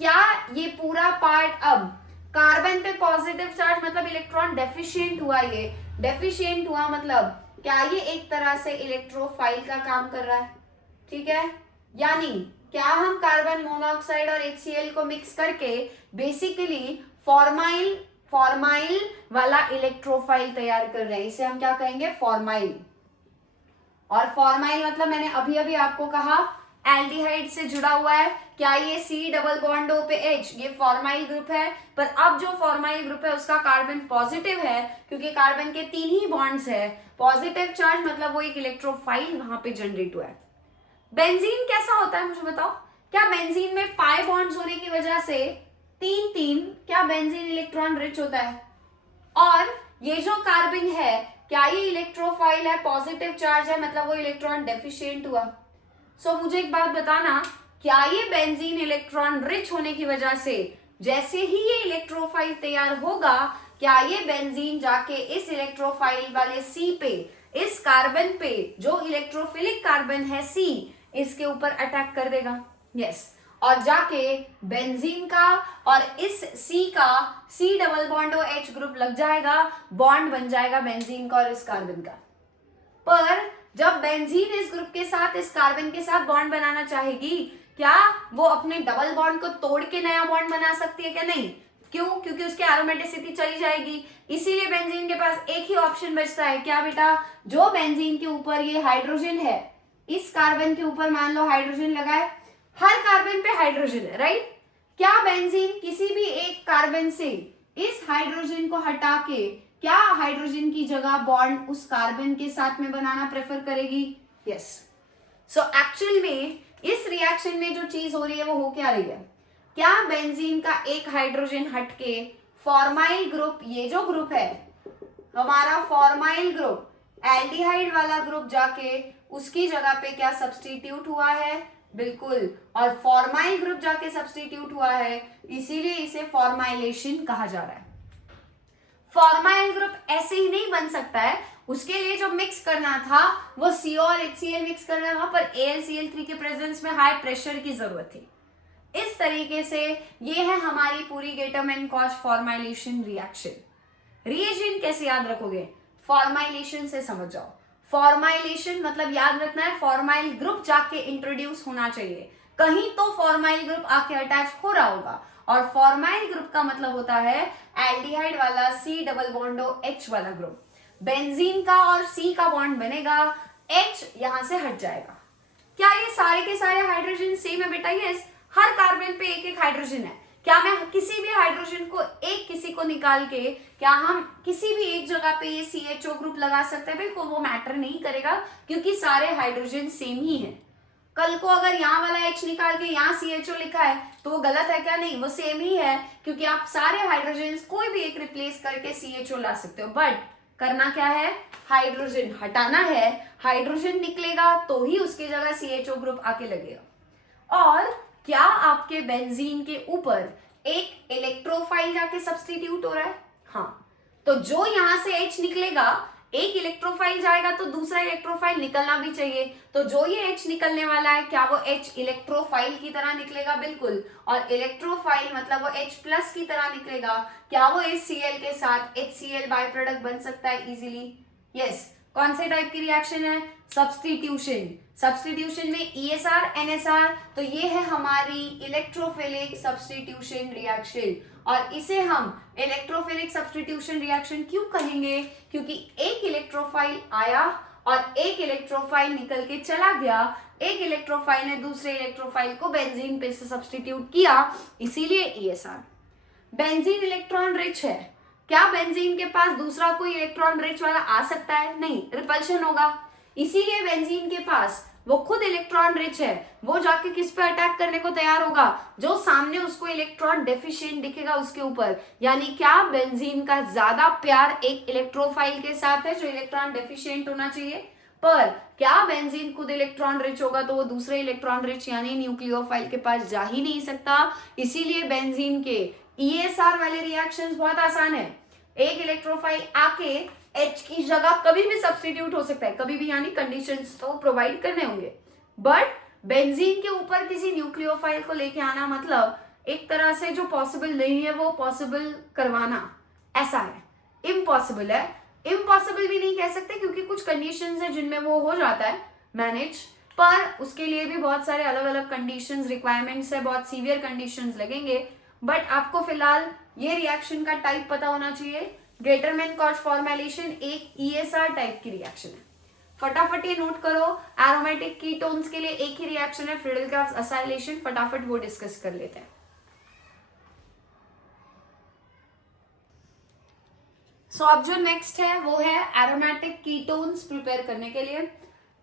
क्या ये पूरा पार्ट अब कार्बन पे पॉजिटिव चार्ज, मतलब इलेक्ट्रॉन डेफिशिएंट हुआ, ये डेफिशिएंट हुआ मतलब क्या ये एक तरह से इलेक्ट्रोफाइल का काम कर रहा है? ठीक है, यानी क्या हम कार्बन मोनोऑक्साइड और HCl को मिक्स करके बेसिकली फॉर्माइल वाला इलेक्ट्रोफाइल तैयार कर रहे हैं। इसे हम क्या कहेंगे? फॉर्माइल। और फॉर्माइल मतलब मैंने अभी अभी आपको कहा एल्डिहाइड से जुड़ा हुआ है। क्या ये C डबल बॉन्ड O पे H, ये फॉर्माइल ग्रुप है। पर अब जो फॉर्माइल ग्रुप है उसका कार्बन पॉजिटिव है, क्योंकि कार्बन के 3 ही बॉन्ड्स है, पॉजिटिव चार्ज, मतलब वो एक इलेक्ट्रोफाइल वहां पे जनरेट हुआ है। बेंजीन कैसा होता है मुझे बताओ? क्या बेंजीन में पाई बॉन्ड्स होने की वजह से 3-3, क्या बेंजीन इलेक्ट्रॉन रिच होता है? और ये जो कार्बन है, क्या ये इलेक्ट्रोफाइल है, पॉजिटिव चार्ज है, मतलब वो इलेक्ट्रॉन डेफिशिएंट हुआ। सो मुझे एक बात बताना, क्या ये बेंजीन इलेक्ट्रॉन रिच होने की वजह से जैसे ही ये इलेक्ट्रोफाइल तैयार होगा, क्या ये बेंजीन जाके इस इलेक्ट्रोफाइल वाले C पे, इस कार्बन पे जो इलेक्ट्रोफिलिक कार्बन है C, इसके ऊपर अटैक कर देगा? यस। और जाके बेंजीन का और इस C का C double bond OH group लग जाएगा, बॉन्ड बन जाएगा बेंजीन का और इस कार्बन का। पर जब बेंजीन इस ग्रुप के साथ, इस कार्बन के साथ बॉन्ड बनाना चाहेगी, क्या वो अपने डबल बॉन्ड को तोड़ के नया बॉन्ड बना सकती है? क्या नहीं? क्यों? क्योंकि उसकी एरोमेटिसिटी चली जाएगी। इसीलिए बेंजीन के पास एक ही ऑप्शन बचता है, क्या बेटा? जो बेंजीन के ऊपर ये हाइड्रोजन है, इस कार्बन के ऊपर मान लो हाइड्रोजन लगा है, हर कार्बन पे हाइड्रोजन है, राइट? क्या बेंजीन किसी भी एक कार्बन से इस हाइड्रोजन को हटा के क्या हाइड्रोजन की जगह बॉन्ड उस कार्बन के साथ में बनाना प्रेफर करेगी? यस। सो एक्चुअल में इस रिएक्शन में जो चीज हो रही है वो हो क्या रही है? क्या बेंजीन का एक हाइड्रोजन हटके फॉर्माइल ग्रुप, ये जो ग्रुप है हमारा फॉर्माइल ग्रुप, एल्डिहाइड वाला ग्रुप जाके उसकी जगह पे क्या सब्स्टिट्यूट हुआ है? बिल्कुल। और फॉर्माइल ग्रुप जाके सब्स्टिट्यूट हुआ है, इसीलिए इसे फॉर्माइलेशन कहा जा रहा है। फॉर्माइल ग्रुप ऐसे ही नहीं बन सकता है, उसके लिए जो मिक्स करना था वो CO और HCl मिक्स करना था, पर AlCl3 के प्रेजेंस में हाई प्रेशर की जरूरत थी। इस तरीके से ये है हमारी पूरी गेटरमैन-कॉच फॉर्माइलेशन रिएक्शन। रिएजेंट कैसे याद रखोगे? फॉर्माइलेशन से समझ जाओ। फॉर्माइलेशन मतलब याद रखना है, फॉर्माइल ग्रुप जाके इंट्रोड्यूस होना चाहिए, कहीं तो फॉर्माइल ग्रुप आके अटैच हो रहा होगा। और फॉर्माइल ग्रुप का मतलब होता है एल्डिहाइड वाला C डबल बॉन्ड OH वाला ग्रुप। बेंजीन का और C का बॉन्ड बनेगा, H यहां से हट जाएगा। क्या ये सारे के सारे हाइड्रोजन सेम है बेटा? यस, हर कार्बन पे एक एक हाइड्रोजन है। क्या मैं किसी भी हाइड्रोजन को, एक किसी को निकाल के, क्या हम किसी भी एक जगह पे ये CHO ग्रुप लगा सकते हैं? बिल्कुल, वो मैटर नहीं करेगा, क्योंकि सारे हाइड्रोजन सेम ही है। कल को अगर यहाँ वाला H निकाल के यहाँ CHO लिखा है तो वो गलत है? क्या नहीं, वो सेम ही है, क्योंकि आप सारे हाइड्रोजन कोई भी एक रिप्लेस करके CHO ला सकते हो। बट करना क्या है? हाइड्रोजन हटाना है, हाइड्रोजन निकलेगा तो ही उसकी जगह CHO ग्रुप आके लगेगा। और क्या आपके बेंजीन के ऊपर एक इलेक्ट्रोफाइल जाके सब्स्टिट्यूट हो रहा है? हाँ, तो जो यहां से H निकलेगा, एक इलेक्ट्रोफाइल जाएगा तो दूसरा इलेक्ट्रोफाइल निकलना भी चाहिए। तो जो ये H निकलने वाला है, क्या वो H इलेक्ट्रोफाइल की तरह निकलेगा? बिल्कुल। और इलेक्ट्रोफाइल मतलब वो H प्लस की तरह निकलेगा। क्या वो इस Cl के साथ HCl बाय प्रोडक्ट बन सकता है इजीली? यस। कौन से टाइप की रिएक्शन है? सब्स्टिट्यूशन। सब्स्टिट्यूशन में ESR NSR, तो ये है हमारी इलेक्ट्रोफिलिक सब्स्टिट्यूशन रिएक्शन। और इसे हम इलेक्ट्रोफिलिक सब्स्टिट्यूशन रिएक्शन क्यों कहेंगे? क्योंकि एक इलेक्ट्रोफाइल आया और एक इलेक्ट्रोफाइल निकल के चला गया, एक इलेक्ट्रोफाइल ने दूसरे इलेक्ट्रोफाइल को बेंजीन पे से सब्स्टिट्यूट किया, इसीलिए ESR। बेंजीन इलेक्ट्रॉन रिच है, क्या बेंजीन के पास दूसरा कोई इलेक्ट्रॉन रिच वाला आ सकता है? नहीं, रिपल्शन होगा। इसीलिए बेंजीन के पास वो खुद इलेक्ट्रॉन रिच है, वो जाके किस पे अटैक करने को तैयार होगा, जो सामने उसको इलेक्ट्रॉन डेफिशिएंट दिखेगा उसके ऊपर। यानी क्या, बेंजीन का ज्यादा प्यार एक इलेक्ट्रोफाइल के साथ है जो इलेक्ट्रॉन डेफिशिएंट होना चाहिए। पर क्या बेंजीन खुद इलेक्ट्रॉन रिच होगा तो वो दूसरे इलेक्ट्रॉन रिच यानी न्यूक्लियोफाइल के पास जा ही नहीं सकता। इसीलिए बेंजीन के ESR वाले रिएक्शंस बहुत आसान है। एक इलेक्ट्रोफाइल आके H की जगह कभी भी सब्स्टिट्यूट हो सकता है, कभी भी, यानी कंडीशंस तो प्रोवाइड करने होंगे। बट बेंजीन के ऊपर किसी न्यूक्लियोफाइल को लेके आना मतलब एक तरह से जो पॉसिबल नहीं है वो पॉसिबल करवाना, ऐसा है, इम्पॉसिबल है। इम्पॉसिबल भी नहीं कह सकते क्योंकि कुछ कंडीशंस है जिनमें वो हो जाता है मैनेज, पर उसके लिए भी बहुत सारे अलग अलग कंडीशंस, रिक्वायरमेंट्स है, बहुत सीवियर कंडीशंस लगेंगे। बट आपको फिलहाल ये रिएक्शन का टाइप पता होना चाहिए। गेटरमैन-कॉच फॉर्मेलिशन एक ESR टाइप की रिएक्शन है। फटाफट ये नोट करो, एरोमेटिक कीटोन्स के लिए एक ही रिएक्शन है, फ्रीडल-क्राफ्ट असाइलेशन, फटाफट वो डिस्कस कर लेते हैं। सो अब जो नेक्स्ट है वो है एरोमेटिक कीटोन्स प्रिपेयर करने के लिए।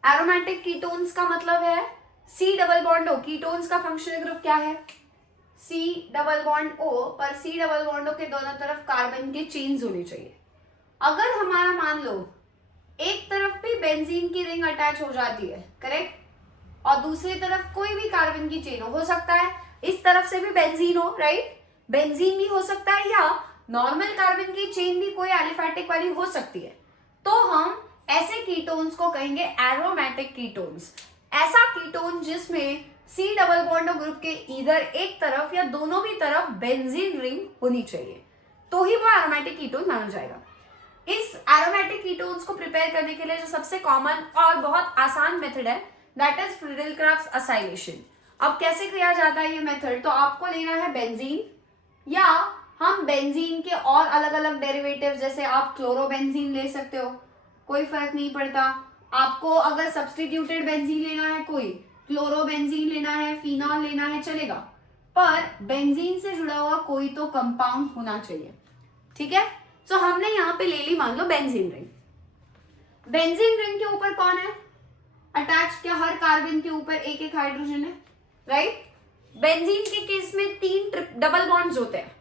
एरोमेटिक कीटोन्स का मतलब है C double bond O। Ketones का फंक्शनल ग्रुप क्या है? C डबल बॉन्ड O, पर C डबल बॉन्ड O के दोनों तरफ कार्बन के चेन्स होने चाहिए। अगर हमारा मान लो एक तरफ भी बेंजीन की रिंग अटैच हो जाती है, करेक्ट, और दूसरी तरफ कोई भी कार्बन की चेन हो सकता है इस तरफ से भी बेंजीन हो, राइट, बेंजीन भी हो सकता है या नॉर्मल कार्बन की चेन भी कोई एलिफैटिक वाली हो सकती है, तो हम ऐसे कीटोन्स को कहेंगे एरोमेटिक कीटोन्स। ऐसा कीटोन जिसमें C डबल बॉन्ड ग्रुप के इधर एक तरफ या दोनों भी तरफ बेंजीन रिंग होनी चाहिए, तो ही वो एरोमेटिक कीटोन माना जाएगा। इस एरोमेटिक कीटोन्स को प्रिपेयर करने के लिए जो सबसे कॉमन और बहुत आसान मेथड है दैट इज फ्रीडल-क्राफ्ट असाइलेशन। अब कैसे किया जाता है ये मेथड? तो आपको लेना है बेंजीन, या हम बेंजीन के और अलग अलग डेरिवेटिव, जैसे आप क्लोरोबेंजीन ले सकते हो, कोई फर्क नहीं पड़ता। आपको अगर सब्स्टिट्यूटेड बेंजीन लेना है, कोई क्लोरोबेंजीन लेना है, फिनॉल लेना है, चलेगा, पर बेंजीन से जुड़ा हुआ कोई तो कंपाउंड होना चाहिए, ठीक है। सो हमने यहाँ पे ले ली मान लो बेंजीन रिंग। बेंजीन रिंग के ऊपर कौन है अटैच? क्या हर कार्बन के ऊपर एक एक हाइड्रोजन है, राइट। बेंजीन के केस में 3 डबल बॉन्ड्स होते हैं।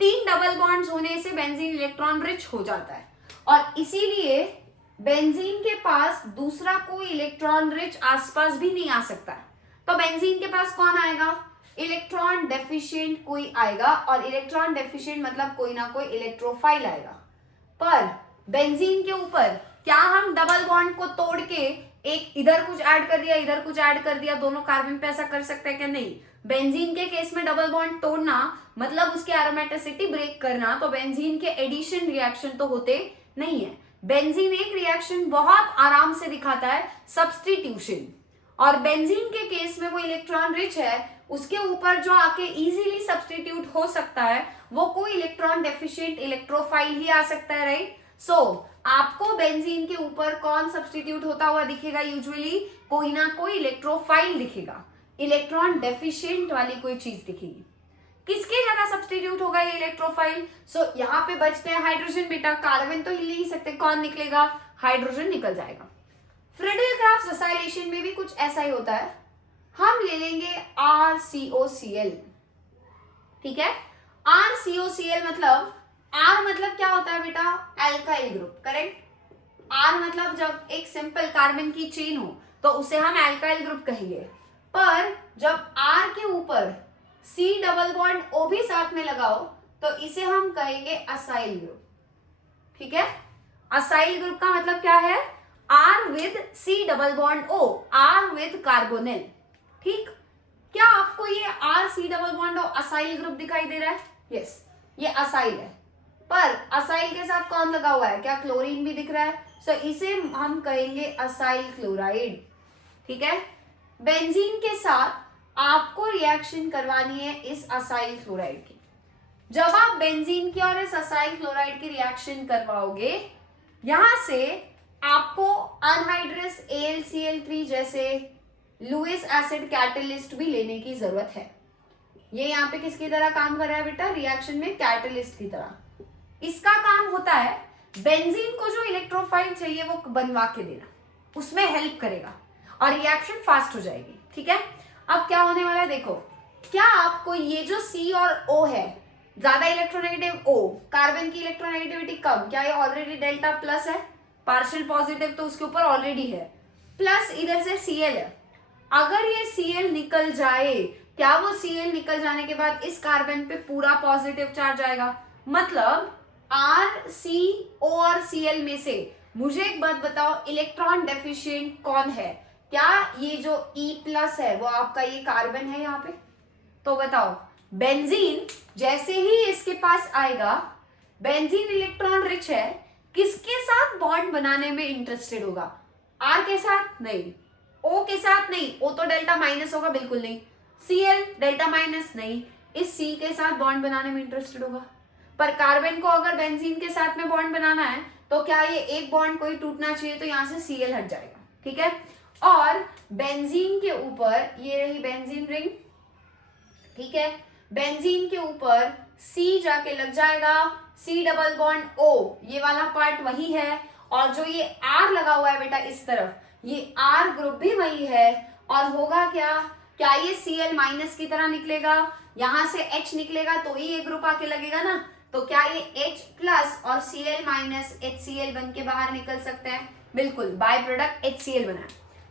3 डबल बॉन्ड्स होने से बेंजीन इलेक्ट्रॉन रिच हो जाता है, और इसीलिए बेंजीन के पास दूसरा कोई इलेक्ट्रॉन रिच आसपास भी नहीं आ सकता है। तो बेंजीन के पास कौन आएगा? इलेक्ट्रॉन डेफिशिएंट कोई आएगा, और इलेक्ट्रॉन डेफिशिएंट मतलब कोई ना कोई इलेक्ट्रोफाइल आएगा। पर बेंजीन के ऊपर क्या हम डबल बॉन्ड को तोड़ के एक इधर कुछ ऐड कर दिया, इधर कुछ ऐड कर दिया, दोनों कार्बन पे ऐसा कर सकते हैं क्या? नहीं। बेंजीन के केस में डबल बॉन्ड तोड़ना मतलब उसकी एरोमेटिसिटी ब्रेक करना, तो बेंजीन के एडिशन रिएक्शन तो होते नहीं है। बेंजीन एक रिएक्शन बहुत आराम से दिखाता है, सब्स्टिट्यूशन, और बेंजीन के केस में वो इलेक्ट्रॉन रिच है, उसके ऊपर जो आके इजीली सब्स्टिट्यूट हो सकता है वो कोई इलेक्ट्रॉन डेफिशिएंट इलेक्ट्रोफाइल ही आ सकता है, राइट। सो आपको बेंजीन के ऊपर कौन सब्स्टिट्यूट होता हुआ दिखेगा? यूजुअली कोई ना कोई इलेक्ट्रोफाइल दिखेगा, इलेक्ट्रॉन डेफिशिएंट वाली कोई चीज दिखेगी। किसके जगह सब्स्टिट्यूट होगा ये इलेक्ट्रोफाइल? सो यहाँ पे बचते हैं हाइड्रोजन, बेटा कार्बन तो हिल नहीं सकते, कौन निकलेगा? हाइड्रोजन निकल जाएगा। फ्रीडल-क्राफ्ट असाइलेशन में भी कुछ ऐसा ही होता है। हम ले लेंगे RCOCl, ठीक है। RCOCl मतलब, R मतलब क्या होता है बेटा? Alkyl group, correct. R मतलब जब एक सिंपल कार्बन की चेन हो तो उसे हम एल्काइल ग्रुप कहेंगे, पर जब R के ऊपर C डबल बॉन्ड O भी साथ में लगाओ तो इसे हम कहेंगे असाइल ग्रुप, ठीक है। असाइल ग्रुप का मतलब क्या है? R with C double bond O, R with carbonyl, ठीक। क्या आपको ये RC double bond O acyl group दिखाई दे रहा है? यस, ये असाइल है, पर असाइल के साथ कौन लगा हुआ है? क्या क्लोरीन भी दिख रहा है? सो इसे हम कहेंगे असाइल क्लोराइड, ठीक है। बेंजीन के साथ आपको रिएक्शन करवानी है इस असाइल क्लोराइड की। जब आप बेंजीन की और इस असाइल क्लोराइड की रिएक्शन करवाओगे, यहां से आपको अनहाइड्रस AlCl3 जैसे लुईस एसिड कैटलिस्ट भी लेने की जरूरत है। ये यहाँ पे किसकी तरह काम कर रहा है बेटा? रिएक्शन में कैटलिस्ट की तरह। इसका काम होता है बेंजीन को जो इलेक्ट्रोफाइल चाहिए वो बनवा के देना, उसमें हेल्प करेगा। और रिएक्शन फास्ट हो जाएगी। ठीक है, अब क्या होने वाला है देखो, क्या आपको ये जो C और O है, ज्यादा इलेक्ट्रोनेगेटिव O, कार्बन की इलेक्ट्रोनेगेटिविटी कम, क्या ये ऑलरेडी डेल्टा प्लस है, पार्शियल पॉजिटिव तो उसके ऊपर ऑलरेडी है, प्लस इधर से Cl है। अगर ये Cl निकल जाए, क्या वो Cl निकल जाने के बाद इस कार्बन पे पूरा पॉजिटिव चार्ज आएगा? मतलब R, C, O और Cl में से मुझे एक बात बताओ, इलेक्ट्रॉन डेफिशिएंट कौन है? क्या ये जो E प्लस है वो आपका ये कार्बन है यहाँ पे? तो बताओ, बेंजीन जैसे ही इसके पास आएगा, बेंजीन इलेक्ट्रॉन रिच है, किसके साथ बॉन्ड बनाने में इंटरेस्टेड होगा? R के साथ नहीं, O के साथ नहीं, O तो डेल्टा माइनस होगा, बिल्कुल नहीं, Cl डेल्टा माइनस नहीं, इस C के साथ बॉन्ड बनाने में इंटरेस्टेड होगा। पर कार्बन को अगर बेंजीन के साथ में बॉन्ड बनाना है तो क्या ये एक बॉन्ड कोई टूटना चाहिए, तो यहाँ से Cl हट जाएगा। ठीक है, और बेंजीन के ऊपर ये रही बेंजीन रिंग, ठीक है, बेंजीन के ऊपर C जाके लग जाएगा, C डबल बॉन्ड O, ये वाला पार्ट वही है, और जो ये R लगा हुआ है बेटा इस तरफ, ये R ग्रुप भी वही है, और होगा क्या ये Cl माइनस की तरह निकलेगा, यहां से H निकलेगा तो ही ये ग्रुप आके लगेगा ना, तो क्या ये H प्लस और Cl माइनस HCl बन के बाहर निकल सकते हैं? बिल्कुल, बाय प्रोडक्ट HCl बना।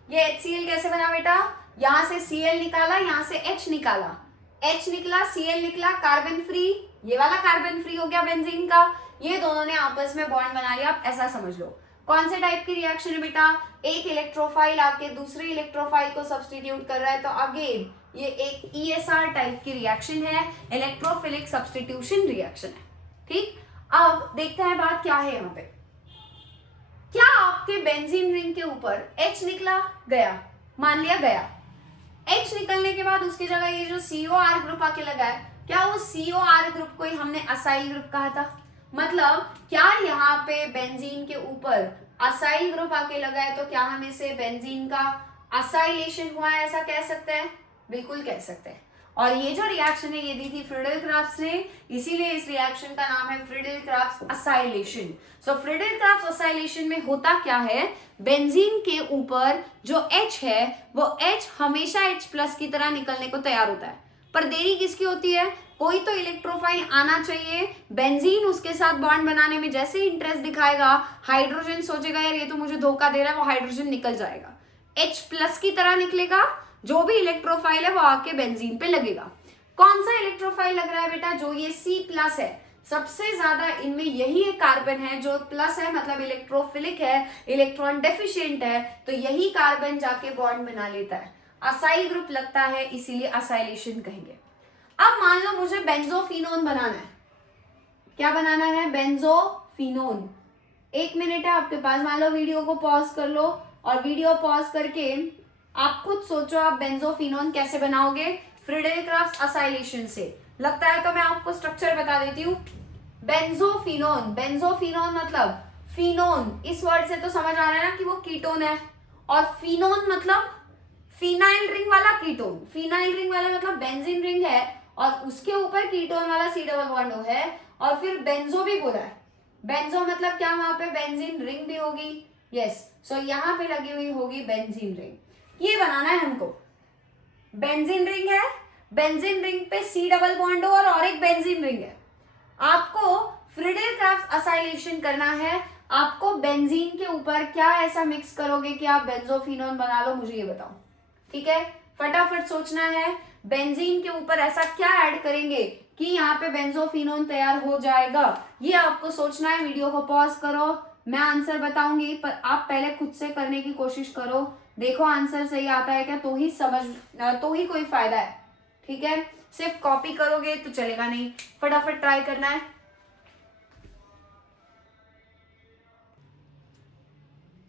ये HCl कैसे बना बेटा? यहां से Cl निकाला, यहां से H निकाला, H निकला, Cl निकला, कार्बन फ्री, ये वाला कार्बन फ्री हो गया बेंजीन का, ये दोनों ने आपस में बॉन्ड बना लिया। आप ऐसा समझ लो, कौन से टाइप की रिएक्शन है बेटा? एक इलेक्ट्रोफाइल आके दूसरे इलेक्ट्रोफाइल को सब्स्टिट्यूट कर रहा है, तो अगेन ये एक ESR टाइप की रिएक्शन है, इलेक्ट्रोफिलिक सब्स्टिट्यूशन रिएक्शन है। ठीक, अब देखते हैं बात क्या है यहाँ पे। क्या आपके बेंजीन रिंग के ऊपर H निकला, गया, मान लिया गया, H निकलने के बाद उसकी जगह ये जो COR ग्रुप आके लगा है, क्या वो COR ग्रुप को ही हमने असाइल ग्रुप कहा था? मतलब क्या यहाँ पे बेंजीन के ऊपर असाइल ग्रुप आके लगा है, तो क्या हम इसे बेंजीन का असाइलेशन हुआ है ऐसा कह सकते हैं? बिल्कुल कह सकते हैं। और ये जो रिएक्शन है ये दी थी फ्रीडल-क्राफ्ट्स ने, इसीलिए इस रिएक्शन का नाम है फ्रीडल-क्राफ्ट्स असाइलेशन। सो फ्रीडल-क्राफ्ट्स असाइलेशन में होता क्या है, बेंजीन के ऊपर जो H है वो H हमेशा H प्लस की तरह निकलने को तैयार होता है, पर देरी किसकी होती है? कोई तो इलेक्ट्रोफाइल आना चाहिए, बेंजीन उसके साथ बॉन्ड बनाने में जैसे ही इंटरेस्ट दिखाएगा, हाइड्रोजन सोचेगा यार ये तो मुझे धोखा दे रहा है, वो हाइड्रोजन निकल जाएगा, H प्लस की तरह निकलेगा, जो भी इलेक्ट्रोफाइल है वो आके बेंजीन पे लगेगा। कौन सा इलेक्ट्रोफाइल लग रहा है बेटा? जो ये C प्लस है, सबसे ज्यादा इनमें यही एक कार्बन है जो प्लस है, मतलब इलेक्ट्रोफिलिक है, इलेक्ट्रॉन डेफिशिएंट है, तो यही कार्बन जाके बॉन्ड बना लेता है, असाइल ग्रुप लगता है, इसीलिए असाइलेशन कहेंगे। अब मान लो मुझे बेंजोफिनोन बनाना है, क्या बनाना है? बेंजोफिनोन। 1 मिनट है आपके पास, मान लो वीडियो को पॉज कर लो, और वीडियो पॉज करके आप खुद सोचो आप बेंजोफिनोन कैसे बनाओगे फ्रीडल-क्राफ्ट्स असाइलेशन से। लगता है तो मैं आपको स्ट्रक्चर बता देती हूँ। बेंजोफिनोन, बेंजोफिनोन मतलब फिनोन, इस वर्ड से तो समझ आ रहा है ना कि वो कीटोन है, और फिनोन मतलब फिनाइल रिंग वाला कीटोन। फिनाइल रिंग वाला मतलब बेंजीन रिंग है और उसके ऊपर कीटोन वाला C डबल बॉन्ड है, और फिर बेंजो भी बोला है। बेंजो मतलब क्या? वहां पे बेंजीन रिंग भी होगी, यस, सो यहाँ पे लगी हुई होगी बेंजीन रिंग। ये बनाना है हमको, बेंजीन रिंग है, बेंजीन रिंग पे C डबल बॉन्ड हो और एक बेंजीन रिंग है। आपको फ्रीडल-क्राफ्ट्स असाइलेशन करना है, आपको बेंजीन के ऊपर क्या ऐसा मिक्स करोगे कि आप बेंजोफिनोन बना लो, मुझे ये बताओ। ठीक है, फटाफट सोचना है, बेंजीन के ऊपर ऐसा क्या ऐड करेंगे कि यहाँ पे बेंजोफिनोन तैयार हो जाएगा, ये आपको सोचना है। वीडियो को पॉज करो, मैं आंसर बताऊंगी, पर आप पहले खुद से करने की कोशिश करो, देखो आंसर सही आता है क्या, तो ही तो ही कोई फायदा है। ठीक है, सिर्फ कॉपी करोगे तो चलेगा नहीं, फटाफट ट्राई करना है।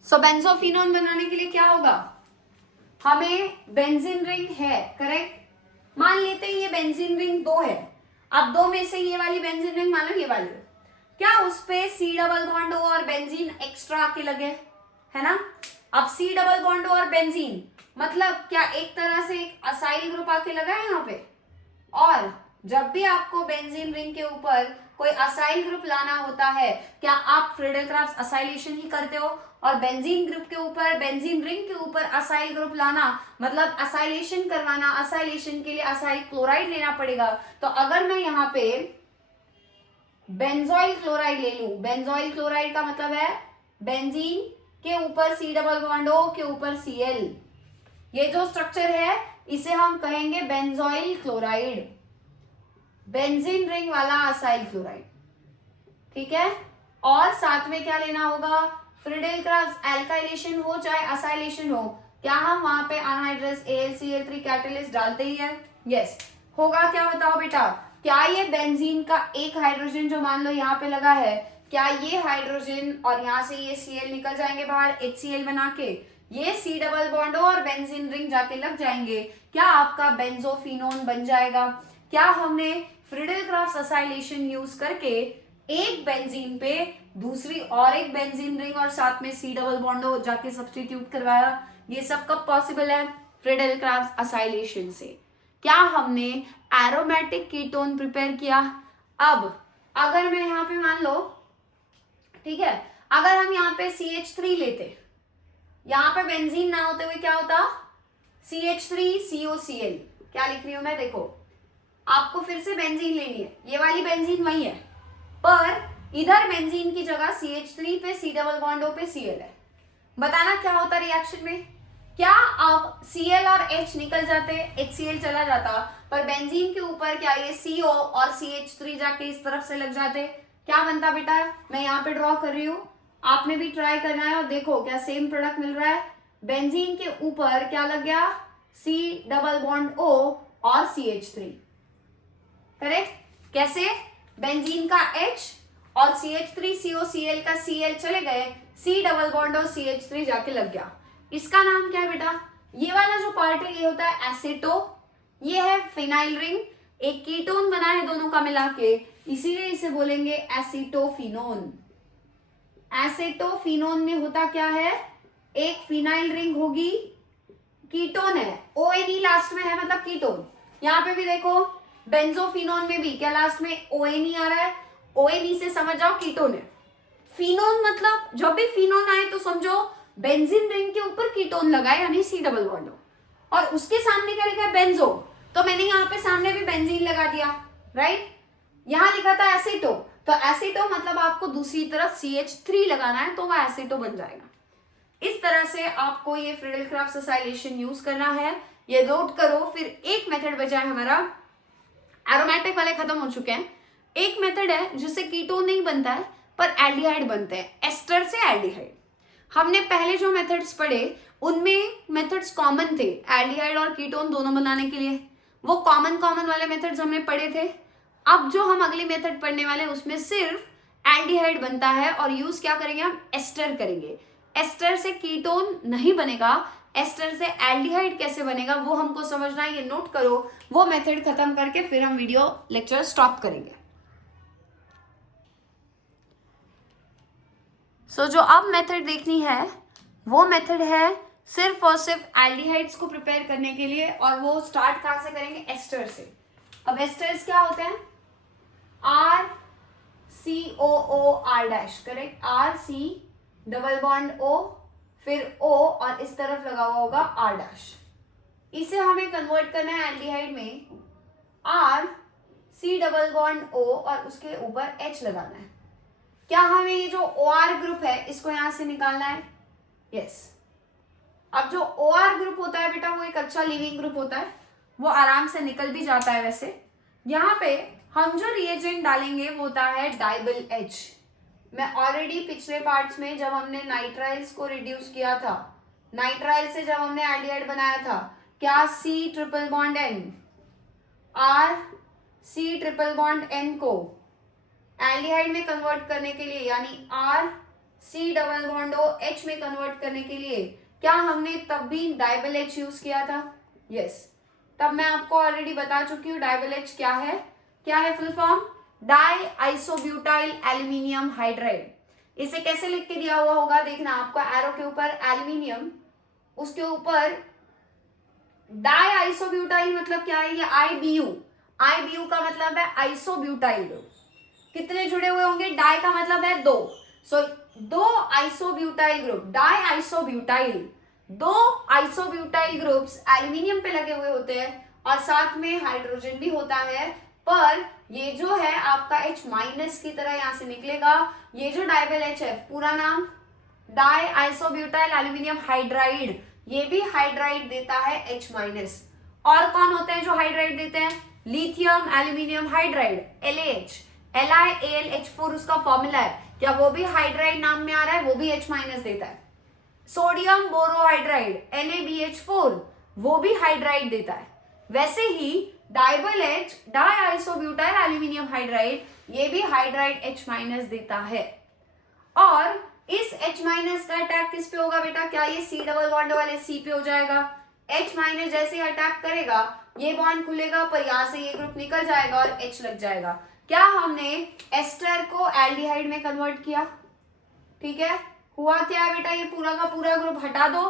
सो बेंजोफिनोन बनाने के लिए क्या होगा? हमें बेंजीन रिंग है, करेक्ट, मान लेते हैं ये बेंजीन रिंग 2 है। अब 2 में से ये वाली बेंजीन रिंग मान लो ये वाली, क्या उस पे C डबल बॉन्ड हो और बेंजीन एक्स्ट्रा आके लगे, है ना? अब C डबल बॉन्ड हो और बेंजीन मतलब क्या एक तरह से एक असाइल ग्रुप आके लगा है यहाँ पे, और जब भी आपको बेंजीन रिंग के ऊपर कोई असाइल ग्रुप लाना होता है, क्या आप फ्रीडेल-क्राफ्ट असाइलेशन ही करते हो? और बेंजीन ग्रुप के ऊपर, बेंजीन रिंग के ऊपर असाइल ग्रुप लाना मतलब असाइलेशन करवाना, असाइलेशन के लिए असाइल क्लोराइड लेना पड़ेगा। तो अगर मैं यहाँ पे बेंजोइल क्लोराइड ले लूं, बेंजोइल क्लोराइड का मतलब है बेंजीन के ऊपर C डबल बॉन्ड O के ऊपर Cl, ये जो स्ट्रक्चर है इसे हम कहेंगे बेंजोइल क्लोराइड, बेंजीन रिंग वाला असाइल क्लोराइड, ठीक है। और साथ में क्या लेना होगा, फ्रीडेल-क्राफ्ट एल्काइलेशन हो चाहे असाइलेशन हो, क्या हम वहां पे अनहाइड्रस AlCl3 कैटलिस्ट डालते ही है? यस। होगा क्या बताओ बेटा, क्या ये बेंजीन का एक हाइड्रोजन जो मान लो यहाँ पे लगा है, क्या ये हाइड्रोजन और यहाँ से ये Cl निकल जाएंगे बाहर HCl बना के, ये C डबल बॉन्ड और बेंजीन रिंग जाके लग जाएंगे, क्या आपका बेंजोफिनोन बन जाएगा? क्या हमने फ्रीडेल-क्राफ्ट असाइलेशन यूज करके एक बेंजीन पे दूसरी और एक बेंजीन रिंग और साथ में C डबल बॉन्ड जाके सब्स्टिट्यूट करवाया? ये सब कब पॉसिबल है? फ्रीडेल-क्राफ्ट असाइलेशन से। क्या हमने एरोमेटिक कीटोन प्रिपेयर किया? अब अगर मैं यहाँ पे मान लो, ठीक है, अगर हम यहाँ पे CH3 लेते, यहाँ पे बेंजीन ना होते हुए क्या होता, CH3COCl, क्या लिख रही हूं मैं, देखो आपको फिर से बेंजीन लेनी है, ये वाली बेंजीन वही है, पर इधर बेंजीन की जगह CH3 पे C डबल बॉन्ड O पे Cl है। बताना क्या होता रिएक्शन में, क्या अब Cl और H निकल जाते, HCl चला जाता, पर बेंजीन के ऊपर क्या ये CO और CH3 जाके इस तरफ से लग जाते, क्या बनता बेटा? मैं यहाँ पे ड्रॉ कर रही हूँ, आपने भी ट्राई करना है और देखो क्या सेम प्रोडक्ट मिल रहा है। बेंजीन के ऊपर क्या लग गया, C डबल बॉन्ड O और CH3, करेक्ट। कैसे? बेंजीन का H और CH3COCl का Cl चले गए, C डबल बॉन्ड और CH3 जाके लग गया। इसका नाम क्या है बेटा? ये वाला जो पार्ट है ये होता है एसेटो, ये है फिनाइल रिंग, एक कीटोन बना है दोनों का मिला के, इसीलिए इसे बोलेंगे एसीटोफिनोन। एसेटोफिनोन में होता क्या है, एक फिनाइल रिंग होगी, कीटोन है, ONE लास्ट में है मतलब कीटोन। यहाँ पे भी देखो बेंजोफिनोन में भी क्या लास्ट में ONE आ रहा है, ONE से समझ जाओ कीटोन है। फिनोन मतलब जब भी फिनोन आए तो समझो बेंजीन रिंग के ऊपर कीटोन लगा है यानी C डबल बॉन्ड, और उसके सामने क्या लिखा है, बेंजो, तो मैंने यहाँ पे सामने भी बेंजीन लगा दिया, राइट। यहाँ लिखा था एसीटो, तो एसीटो मतलब आपको दूसरी तरफ CH3 लगाना है तो वह एसीटो बन जाएगा। इस तरह से आपको ये फ्रीडेल-क्राफ्ट असाइलेशन यूज करना है, ये नोट करो। फिर एक मेथड बचा है हमारा, एरोमेटिक वाले खत्म हो चुके हैं। एक मेथड है जिससे कीटोन नहीं बनता है पर एल्डिहाइड बनते हैं, एस्टर से एल्डिहाइड। हमने पहले जो मेथड्स पढ़े उनमें मेथड्स कॉमन थे, एल्डिहाइड और कीटोन दोनों बनाने के लिए, वो कॉमन वाले मेथड्स हमने पढ़े थे। अब जो हम अगली मेथड पढ़ने वाले हैं उसमें सिर्फ एल्डिहाइड बनता है और यूज क्या करेंगे हम, एस्टर करेंगे। एस्टर से कीटोन नहीं बनेगा, एस्टर से एल्डिहाइड कैसे बनेगा वो हमको समझना है, ये नोट करो। वो मेथड खत्म करके फिर हम वीडियो लेक्चर स्टॉप करेंगे। जो अब मेथड देखनी है वो मेथड है सिर्फ और सिर्फ एल्डिहाइड्स को प्रिपेयर करने के लिए, और वो स्टार्ट कहाँ से करेंगे, एस्टर से। अब एस्टर्स क्या होते हैं, RCOOR dash, correct, RC double bond O फिर O और इस तरफ लगा हुआ होगा R डैश। इसे हमें कन्वर्ट करना है एल्डिहाइड में, RC डबल बॉन्ड O और उसके ऊपर H लगाना है। क्या हमें ये जो OR ग्रुप है इसको यहां से निकालना है? यस। अब जो OR ग्रुप होता है बेटा वो एक अच्छा लिविंग ग्रुप होता है, वो आराम से निकल भी जाता है। वैसे यहाँ पे हम जो रिएजेंट डालेंगे वो होता है डाइबल H। मैं ऑलरेडी पिछले पार्ट्स में जब हमने नाइट्राइल्स को रिड्यूस किया था, नाइट्राइल से जब हमने एल्डिहाइड बनाया था, क्या C triple bond N R C triple bond N को एल्डिहाइड में कन्वर्ट करने के लिए यानी R C double bond O H में कन्वर्ट करने के लिए क्या हमने तब भी डाइबल H यूज किया था? यस। तब मैं आपको ऑलरेडी बता चुकी हूँ डाइबल H क्या है। क्या है full form? Die isobutyl aluminium hydride. इसे कैसे लिख के दिया हुआ होगा देखना, आपको एरो के ऊपर एल्यूमिनियम, उसके ऊपर डाई आइसोब्यूटाइल मतलब क्या है, ये IBU, IBU का मतलब है आइसोब्यूटाइल ग्रुप। कितने जुड़े हुए होंगे, डाई का मतलब है दो, सो दो आइसोब्यूटाइल ग्रुप, डाई आइसोब्यूटाइल, दो आइसोब्यूटाइल ग्रुप्स एल्यूमिनियम पे लगे हुए होते हैं और साथ में हाइड्रोजन भी होता है, पर ये जो है आपका H माइनस की तरह यहां से निकलेगा। ये जो डाइबल H है, पूरा नाम डाई आइसोब्यूटाइल एल्यूमिनियम हाइड्राइड, ये भी हाइड्राइड देता है H माइनस। और कौन होते हैं जो हाइड्राइड देते हैं, lithium aluminium hydride LaH, LiAlH4 उसका फॉर्मूला है, क्या वो भी हाइड्राइड नाम में आ रहा है, वो भी H माइनस देता है। सोडियम बोरोहाइड्राइड NaBH4, वो भी हाइड्राइड देता है। वैसे ही डाइबल H, die isobutyl aluminium hydride, ये भी हाइड्राइड H माइनस देता है। और इस H माइनस का अटैक किस पे होगा बेटा, क्या ये C डबल बॉन्ड वाले C पे हो जाएगा। H माइनस जैसे अटैक करेगा, ये बॉन्ड खुलेगा, पर यहां से ये ग्रुप निकल जाएगा और H लग जाएगा। क्या हमने एस्टर को एल्डिहाइड में कन्वर्ट किया, ठीक है। हुआ क्या है बेटा, ये पूरा का पूरा ग्रुप हटा दो,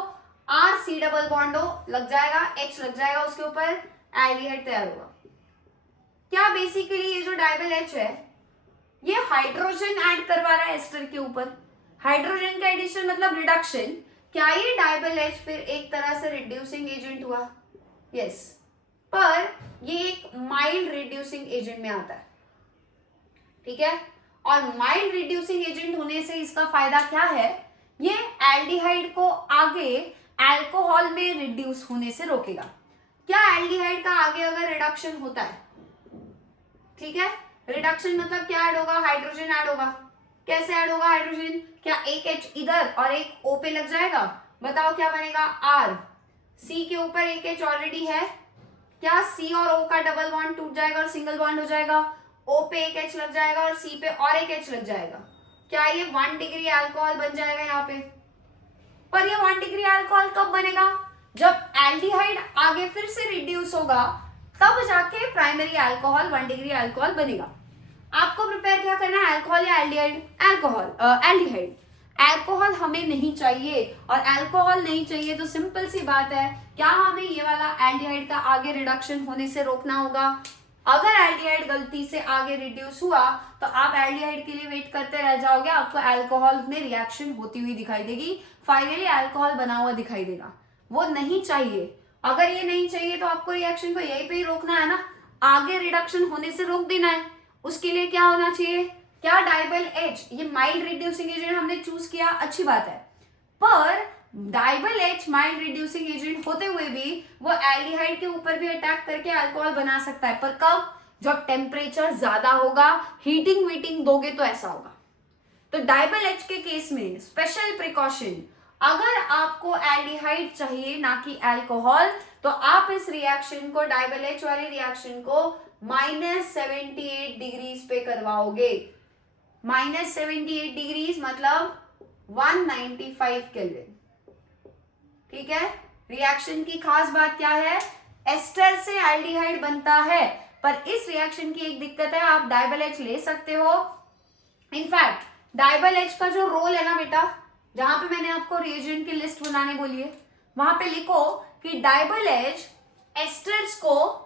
R C डबल बॉन्ड लग जाएगा, H लग जाएगा उसके ऊपर, एल्डिहाइड तैयार होगा। क्या बेसिकली ये जो डाइबल H है, ये हाइड्रोजन ऐड करवा रहा है एस्टर के ऊपर। हाइड्रोजन का एडिशन मतलब रिडक्शन। क्या ये डाइबल H फिर एक तरह से रिड्यूसिंग एजेंट हुआ, यस, पर ये एक माइल्ड रिड्यूसिंग एजेंट में आता है, ठीक है। और माइल्ड रिड्यूसिंग एजेंट होने से इसका फायदा क्या है, ये एल्डिहाइड को आगे अल्कोहल में रिड्यूस होने से रोकेगा। क्या एल्डिहाइड का आगे अगर रिडक्शन होता है, ठीक है, रिडक्शन मतलब क्या ऐड होगा, हाइड्रोजन ऐड होगा। कैसे ऐड होगा हाइड्रोजन, क्या एक H इधर और एक O पे लग जाएगा, बताओ क्या बनेगा, R, C के ऊपर एक H ऑलरेडी है, क्या C और O का डबल बॉन्ड टूट जाएगा और सिंगल बॉन्ड हो जाएगा, O पे एक H लग जाएगा और C पे और एक H लग जाएगा। क्या ये 1 डिग्री अल्कोहल बन जाएगा यहाँ पे, पर ये 1 डिग्री अल्कोहल कब बनेगा, जब एल्डिहाइड आगे फिर से रिड्यूस होगा, तब जाके प्राइमरी अल्कोहल 1 डिग्री अल्कोहल बनेगा। आपको प्रिपेयर क्या करना है, अल्कोहल या एल्डिहाइड, अल्कोहल, एल्डिहाइड। अल्कोहल हमें नहीं चाहिए, और अल्कोहल नहीं चाहिए तो सिंपल सी बात है, क्या हमें ये वाला एल्डिहाइड का आगे रिडक्शन होने से रोकना होगा। अगर एल्डिहाइड गलती से आगे रिड्यूस हुआ तो आप एल्डिहाइड के लिए वेट करते रह जाओगे, आपको अल्कोहल में रिएक्शन होती हुई दिखाई देगी, फाइनली अल्कोहल बना हुआ दिखाई देगा, वो नहीं चाहिए। अगर ये नहीं चाहिए तो आपको रिएक्शन को यहीं पे ही रोकना है ना, आगे रिडक्शन होने से रोक देना है। उसके लिए क्या होना चाहिए, क्या डाइबल H, ये माइल्ड रिड्यूसिंग एजेंट हमने चूज किया, अच्छी बात है, पर डाइबल H माइल्ड रिड्यूसिंग एजेंट होते हुए भी वो एल्डिहाइड के ऊपर भी अटैक करके अल्कोहल बना सकता है, पर कब, जब टेम्परेचर ज्यादा होगा, हीटिंग वीटिंग दोगे तो ऐसा होगा। तो डाइबल H के केस में स्पेशल प्रिकॉशन, अगर आपको एल्डिहाइड चाहिए ना कि अल्कोहल, तो आप इस रिएक्शन को, डाइबल H वाली रिएक्शन को -78 डिग्रीज पे करवाओगे। -78 डिग्रीज मतलब 195 केल्विन, ठीक है। रिएक्शन की खास बात क्या है, एस्टर से एल्डिहाइड बनता है, पर इस रिएक्शन की एक दिक्कत है, आप डाइबल H ले सकते हो। इनफैक्ट डाइबल H का जो रोल है ना बेटा, जहां पे मैंने आपको रिएजेंट की लिस्ट बनाने बोली है, वहां पे लिखो कि डाइबल H एस्टर्स को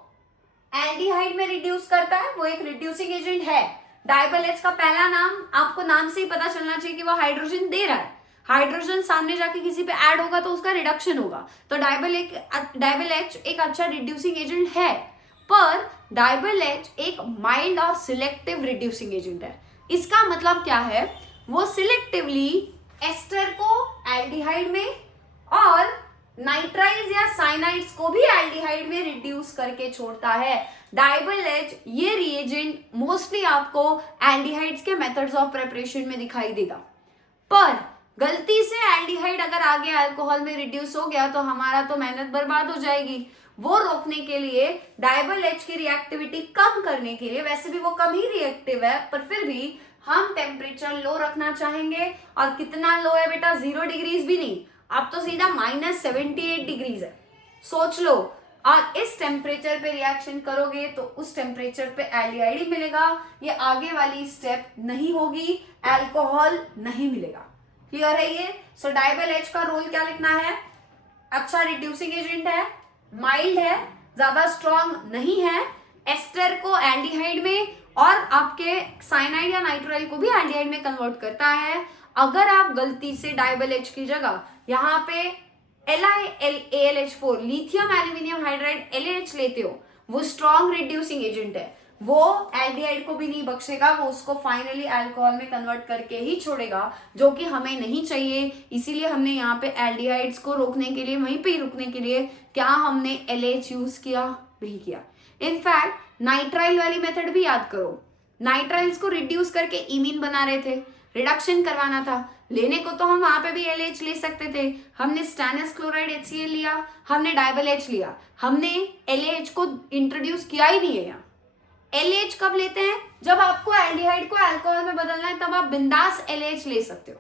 एल्डिहाइड में रिड्यूस करता है, वो एक रिड्यूसिंग एजेंट है। डाइबल H का पहला नाम, आपको नाम से ही पता चलना चाहिए कि वो हाइड्रोजन दे रहा है, हाइड्रोजन सामने जाके किसी पे ऐड होगा तो उसका रिडक्शन होगा, तो डाइबल H एक अच्छा रिड्यूसिंग एजेंट है, पर डाइबल H एक माइल्ड और सिलेक्टिव रिड्यूसिंग एजेंट है। इसका मतलब क्या है, वो सिलेक्टिवली एस्टर को एल्डिहाइड में और नाइट्राइल्स या साइनाइड्स को भी एल्डिहाइड में रिड्यूस करके छोड़ता है। डाइबल H ये रिएजेंट मोस्टली आपको एल्डिहाइड्स के मेथड्स ऑफ प्रिपरेशन में दिखाई देगा, पर गलती से एल्डिहाइड अगर आगे अल्कोहल में रिड्यूस हो गया तो हमारा तो मेहनत बर्बाद हो जाएगी। वो रोकने के लिए, डाइबल H की रिएक्टिविटी कम करने के लिए, वैसे भी वो कम ही रिएक्टिव है, पर फिर भी हम टेम्परेचर लो रखना चाहेंगे। और कितना लो है बेटा, 0 डिग्रीज भी नहीं, अब तो सीधा -78 डिग्रीज है, सोच लो। और इस टेम्परेचर पे रिएक्शन करोगे तो उस टेम्परेचर पे एल्डिहाइड ही मिलेगा, ये आगे वाली स्टेप नहीं होगी, अल्कोहल नहीं मिलेगा। क्लियर है ये। सो डाइबल H का रोल क्या लिखना है, अच्छा रिड्यूसिंग एजेंट है, माइल्ड है, ज्यादा स्ट्रॉन्ग नहीं है, एस्टर को एल्डिहाइड में और आपके साइनाइड या नाइट्राइल को भी एल्डिहाइड में कन्वर्ट करता है। अगर आप गलती से डाइबल एच की जगह यहाँ पे LiAlH4 lithium aluminium hydride LaH लेते हो, वो स्ट्रॉन्ग रिड्यूसिंग एजेंट है, वो एल्डिहाइड को भी नहीं बख्शेगा, वो उसको फाइनली अल्कोहल में कन्वर्ट करके ही छोड़ेगा, जो कि हमें नहीं चाहिए। इसीलिए हमने यहाँ पे एल्डिहाइड्स को रोकने के लिए, वहीं पे ही रुकने के लिए क्या हमने LH यूज किया? नहीं किया। इनफैक्ट नाइट्राइल वाली मेथड भी याद करो, नाइट्राइल्स को रिड्यूस करके इमीन बना रहे थे, रिडक्शन करवाना था। लेने को तो हम वहां पे भी LH ले सकते थे, हमने स्टैनस क्लोराइड HCl लिया, हमने डाइबल H लिया, हमने LH को इंट्रोड्यूस किया ही नहीं है यहाँ। LH कब लेते हैं? जब आपको एल्डिहाइड को अल्कोहल में बदलना है, तब आप बिंदास LH ले सकते हो,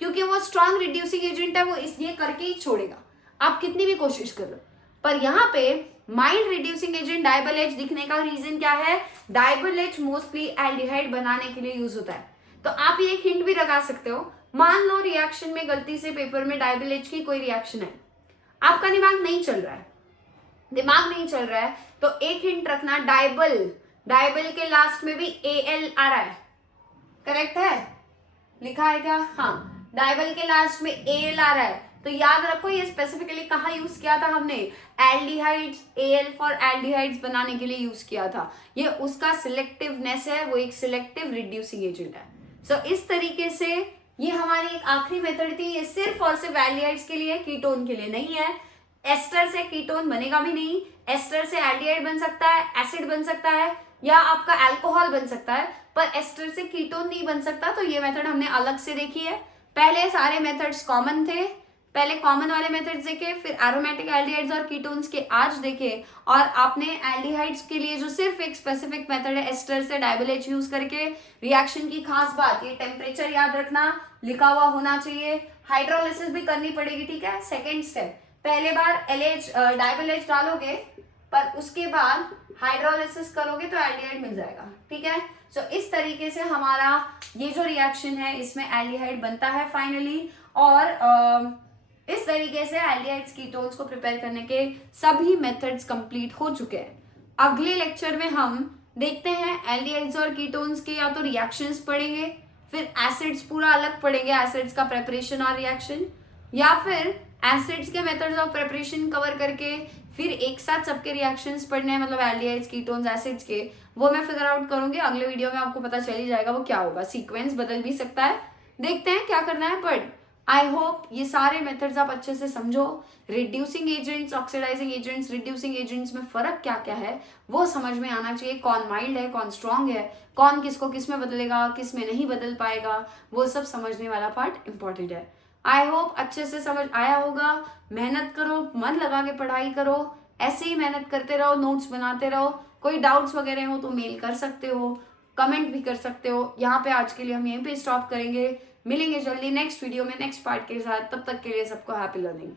क्योंकि वो स्ट्रॉन्ग रिड्यूसिंग एजेंट है, वो इसलिए करके ही छोड़ेगा, आप कितनी भी कोशिश कर लो। पर यहाँ पे माइल्ड रिड्यूसिंग एजेंट डाइबल H दिखने का रीजन क्या है? डाइबल H मोस्टली एल्डिहाइड बनाने के लिए यूज होता है। तो आप ये एक हिंट भी लगा सकते हो, मान लो रिएक्शन में गलती से पेपर में डाइबल H की कोई रिएक्शन है, आपका दिमाग नहीं चल रहा है, तो एक हिंट रखना, डाइबल के लास्ट में भी Al आ रहा है, करेक्ट है? लिखा है क्या? हाँ, डाइबल के लास्ट में Al आ रहा है, तो याद रखो ये स्पेसिफिकली कहाँ यूज किया था हमने? एल्डिहाइड्स, Al फॉर एल्डिहाइड्स बनाने के लिए यूज किया था। ये उसका सिलेक्टिवनेस है, वो एक सिलेक्टिव रिड्यूसिंग एजेंट है। सो इस तरीके से ये हमारी एक आखिरी मेथड थी, ये सिर्फ और सिर्फ एल्डिहाइड्स के लिए, कीटोन के लिए नहीं है। एस्टर से कीटोन बनेगा भी नहीं, एस्टर से एल्डिहाइड बन सकता है, एसिड बन सकता है, या आपका अल्कोहल बन सकता है, पर एस्टर से कीटोन नहीं बन सकता। तो ये मेथड हमने अलग से देखी है। पहले सारे मेथड्स कॉमन थे, पहले कॉमन वाले मेथड्स देखे, फिर एरोमेटिक एल्डिहाइड्स और कीटोन्स के आज देखे, और आपने एल्डिहाइड्स के लिए जो सिर्फ एक स्पेसिफिक मेथड है एस्टर से डाइबल H यूज करके रिएक्शन की खास बात, ये टेम्परेचर याद रखना, लिखा हुआ होना चाहिए, हाइड्रोलिसिस भी करनी पड़ेगी, ठीक है? सेकेंड स्टेप, पहले बार डाइबल H डालोगे, पर उसके बाद हाइड्रोलिसिस करोगे तो एल्डिहाइड मिल जाएगा, ठीक है? सो इस तरीके से हमारा ये जो रिएक्शन है इसमें एल्डिहाइड बनता है फाइनली, और इस तरीके से एल्डिहाइड्स कीटोन्स को प्रिपेयर करने के सभी मेथड्स कंप्लीट हो चुके हैं। अगले लेक्चर में हम देखते हैं एल्डिहाइड्स और कीटोन्स के या तो रिएक्शंस पढ़ेंगे, फिर एसिड्स पूरा अलग पढ़ेंगे, एसिड्स का प्रेपरेशन और रिएक्शन, या फिर एसिड्स के मेथड्स ऑफ प्रिपरेशन कवर करके फिर एक साथ सबके रिएक्शंस पढ़ने हैं, मतलब एल्डिहाइड्स, कीटोन्स, एसिड्स के, वो मैं फिगर आउट करूंगी। अगले वीडियो में आपको पता चल ही जाएगा वो क्या होगा, सीक्वेंस बदल भी सकता है, देखते हैं क्या करना है। बट आई होप ये सारे मेथड्स आप अच्छे से समझो, reducing agents, oxidising agents, reducing agents में फर्क क्या क्या है वो समझ में आना चाहिए, कौन माइल्ड है, कौन स्ट्रॉन्ग है, कौन किसको किस में बदलेगा, किस में नहीं बदल पाएगा, वो सब समझने वाला पार्ट इंपॉर्टेंट है। आई होप अच्छे से समझ आया होगा। मेहनत करो, मन लगा के पढ़ाई करो, ऐसे ही मेहनत करते रहो, नोट्स बनाते रहो। कोई डाउट्स वगैरह हो तो मेल कर सकते हो, कमेंट भी कर सकते हो। यहाँ पे आज के लिए हम यहीं पे स्टॉप करेंगे, मिलेंगे जल्दी नेक्स्ट वीडियो में नेक्स्ट पार्ट के साथ। तब तक के लिए सबको हैप्पी लर्निंग।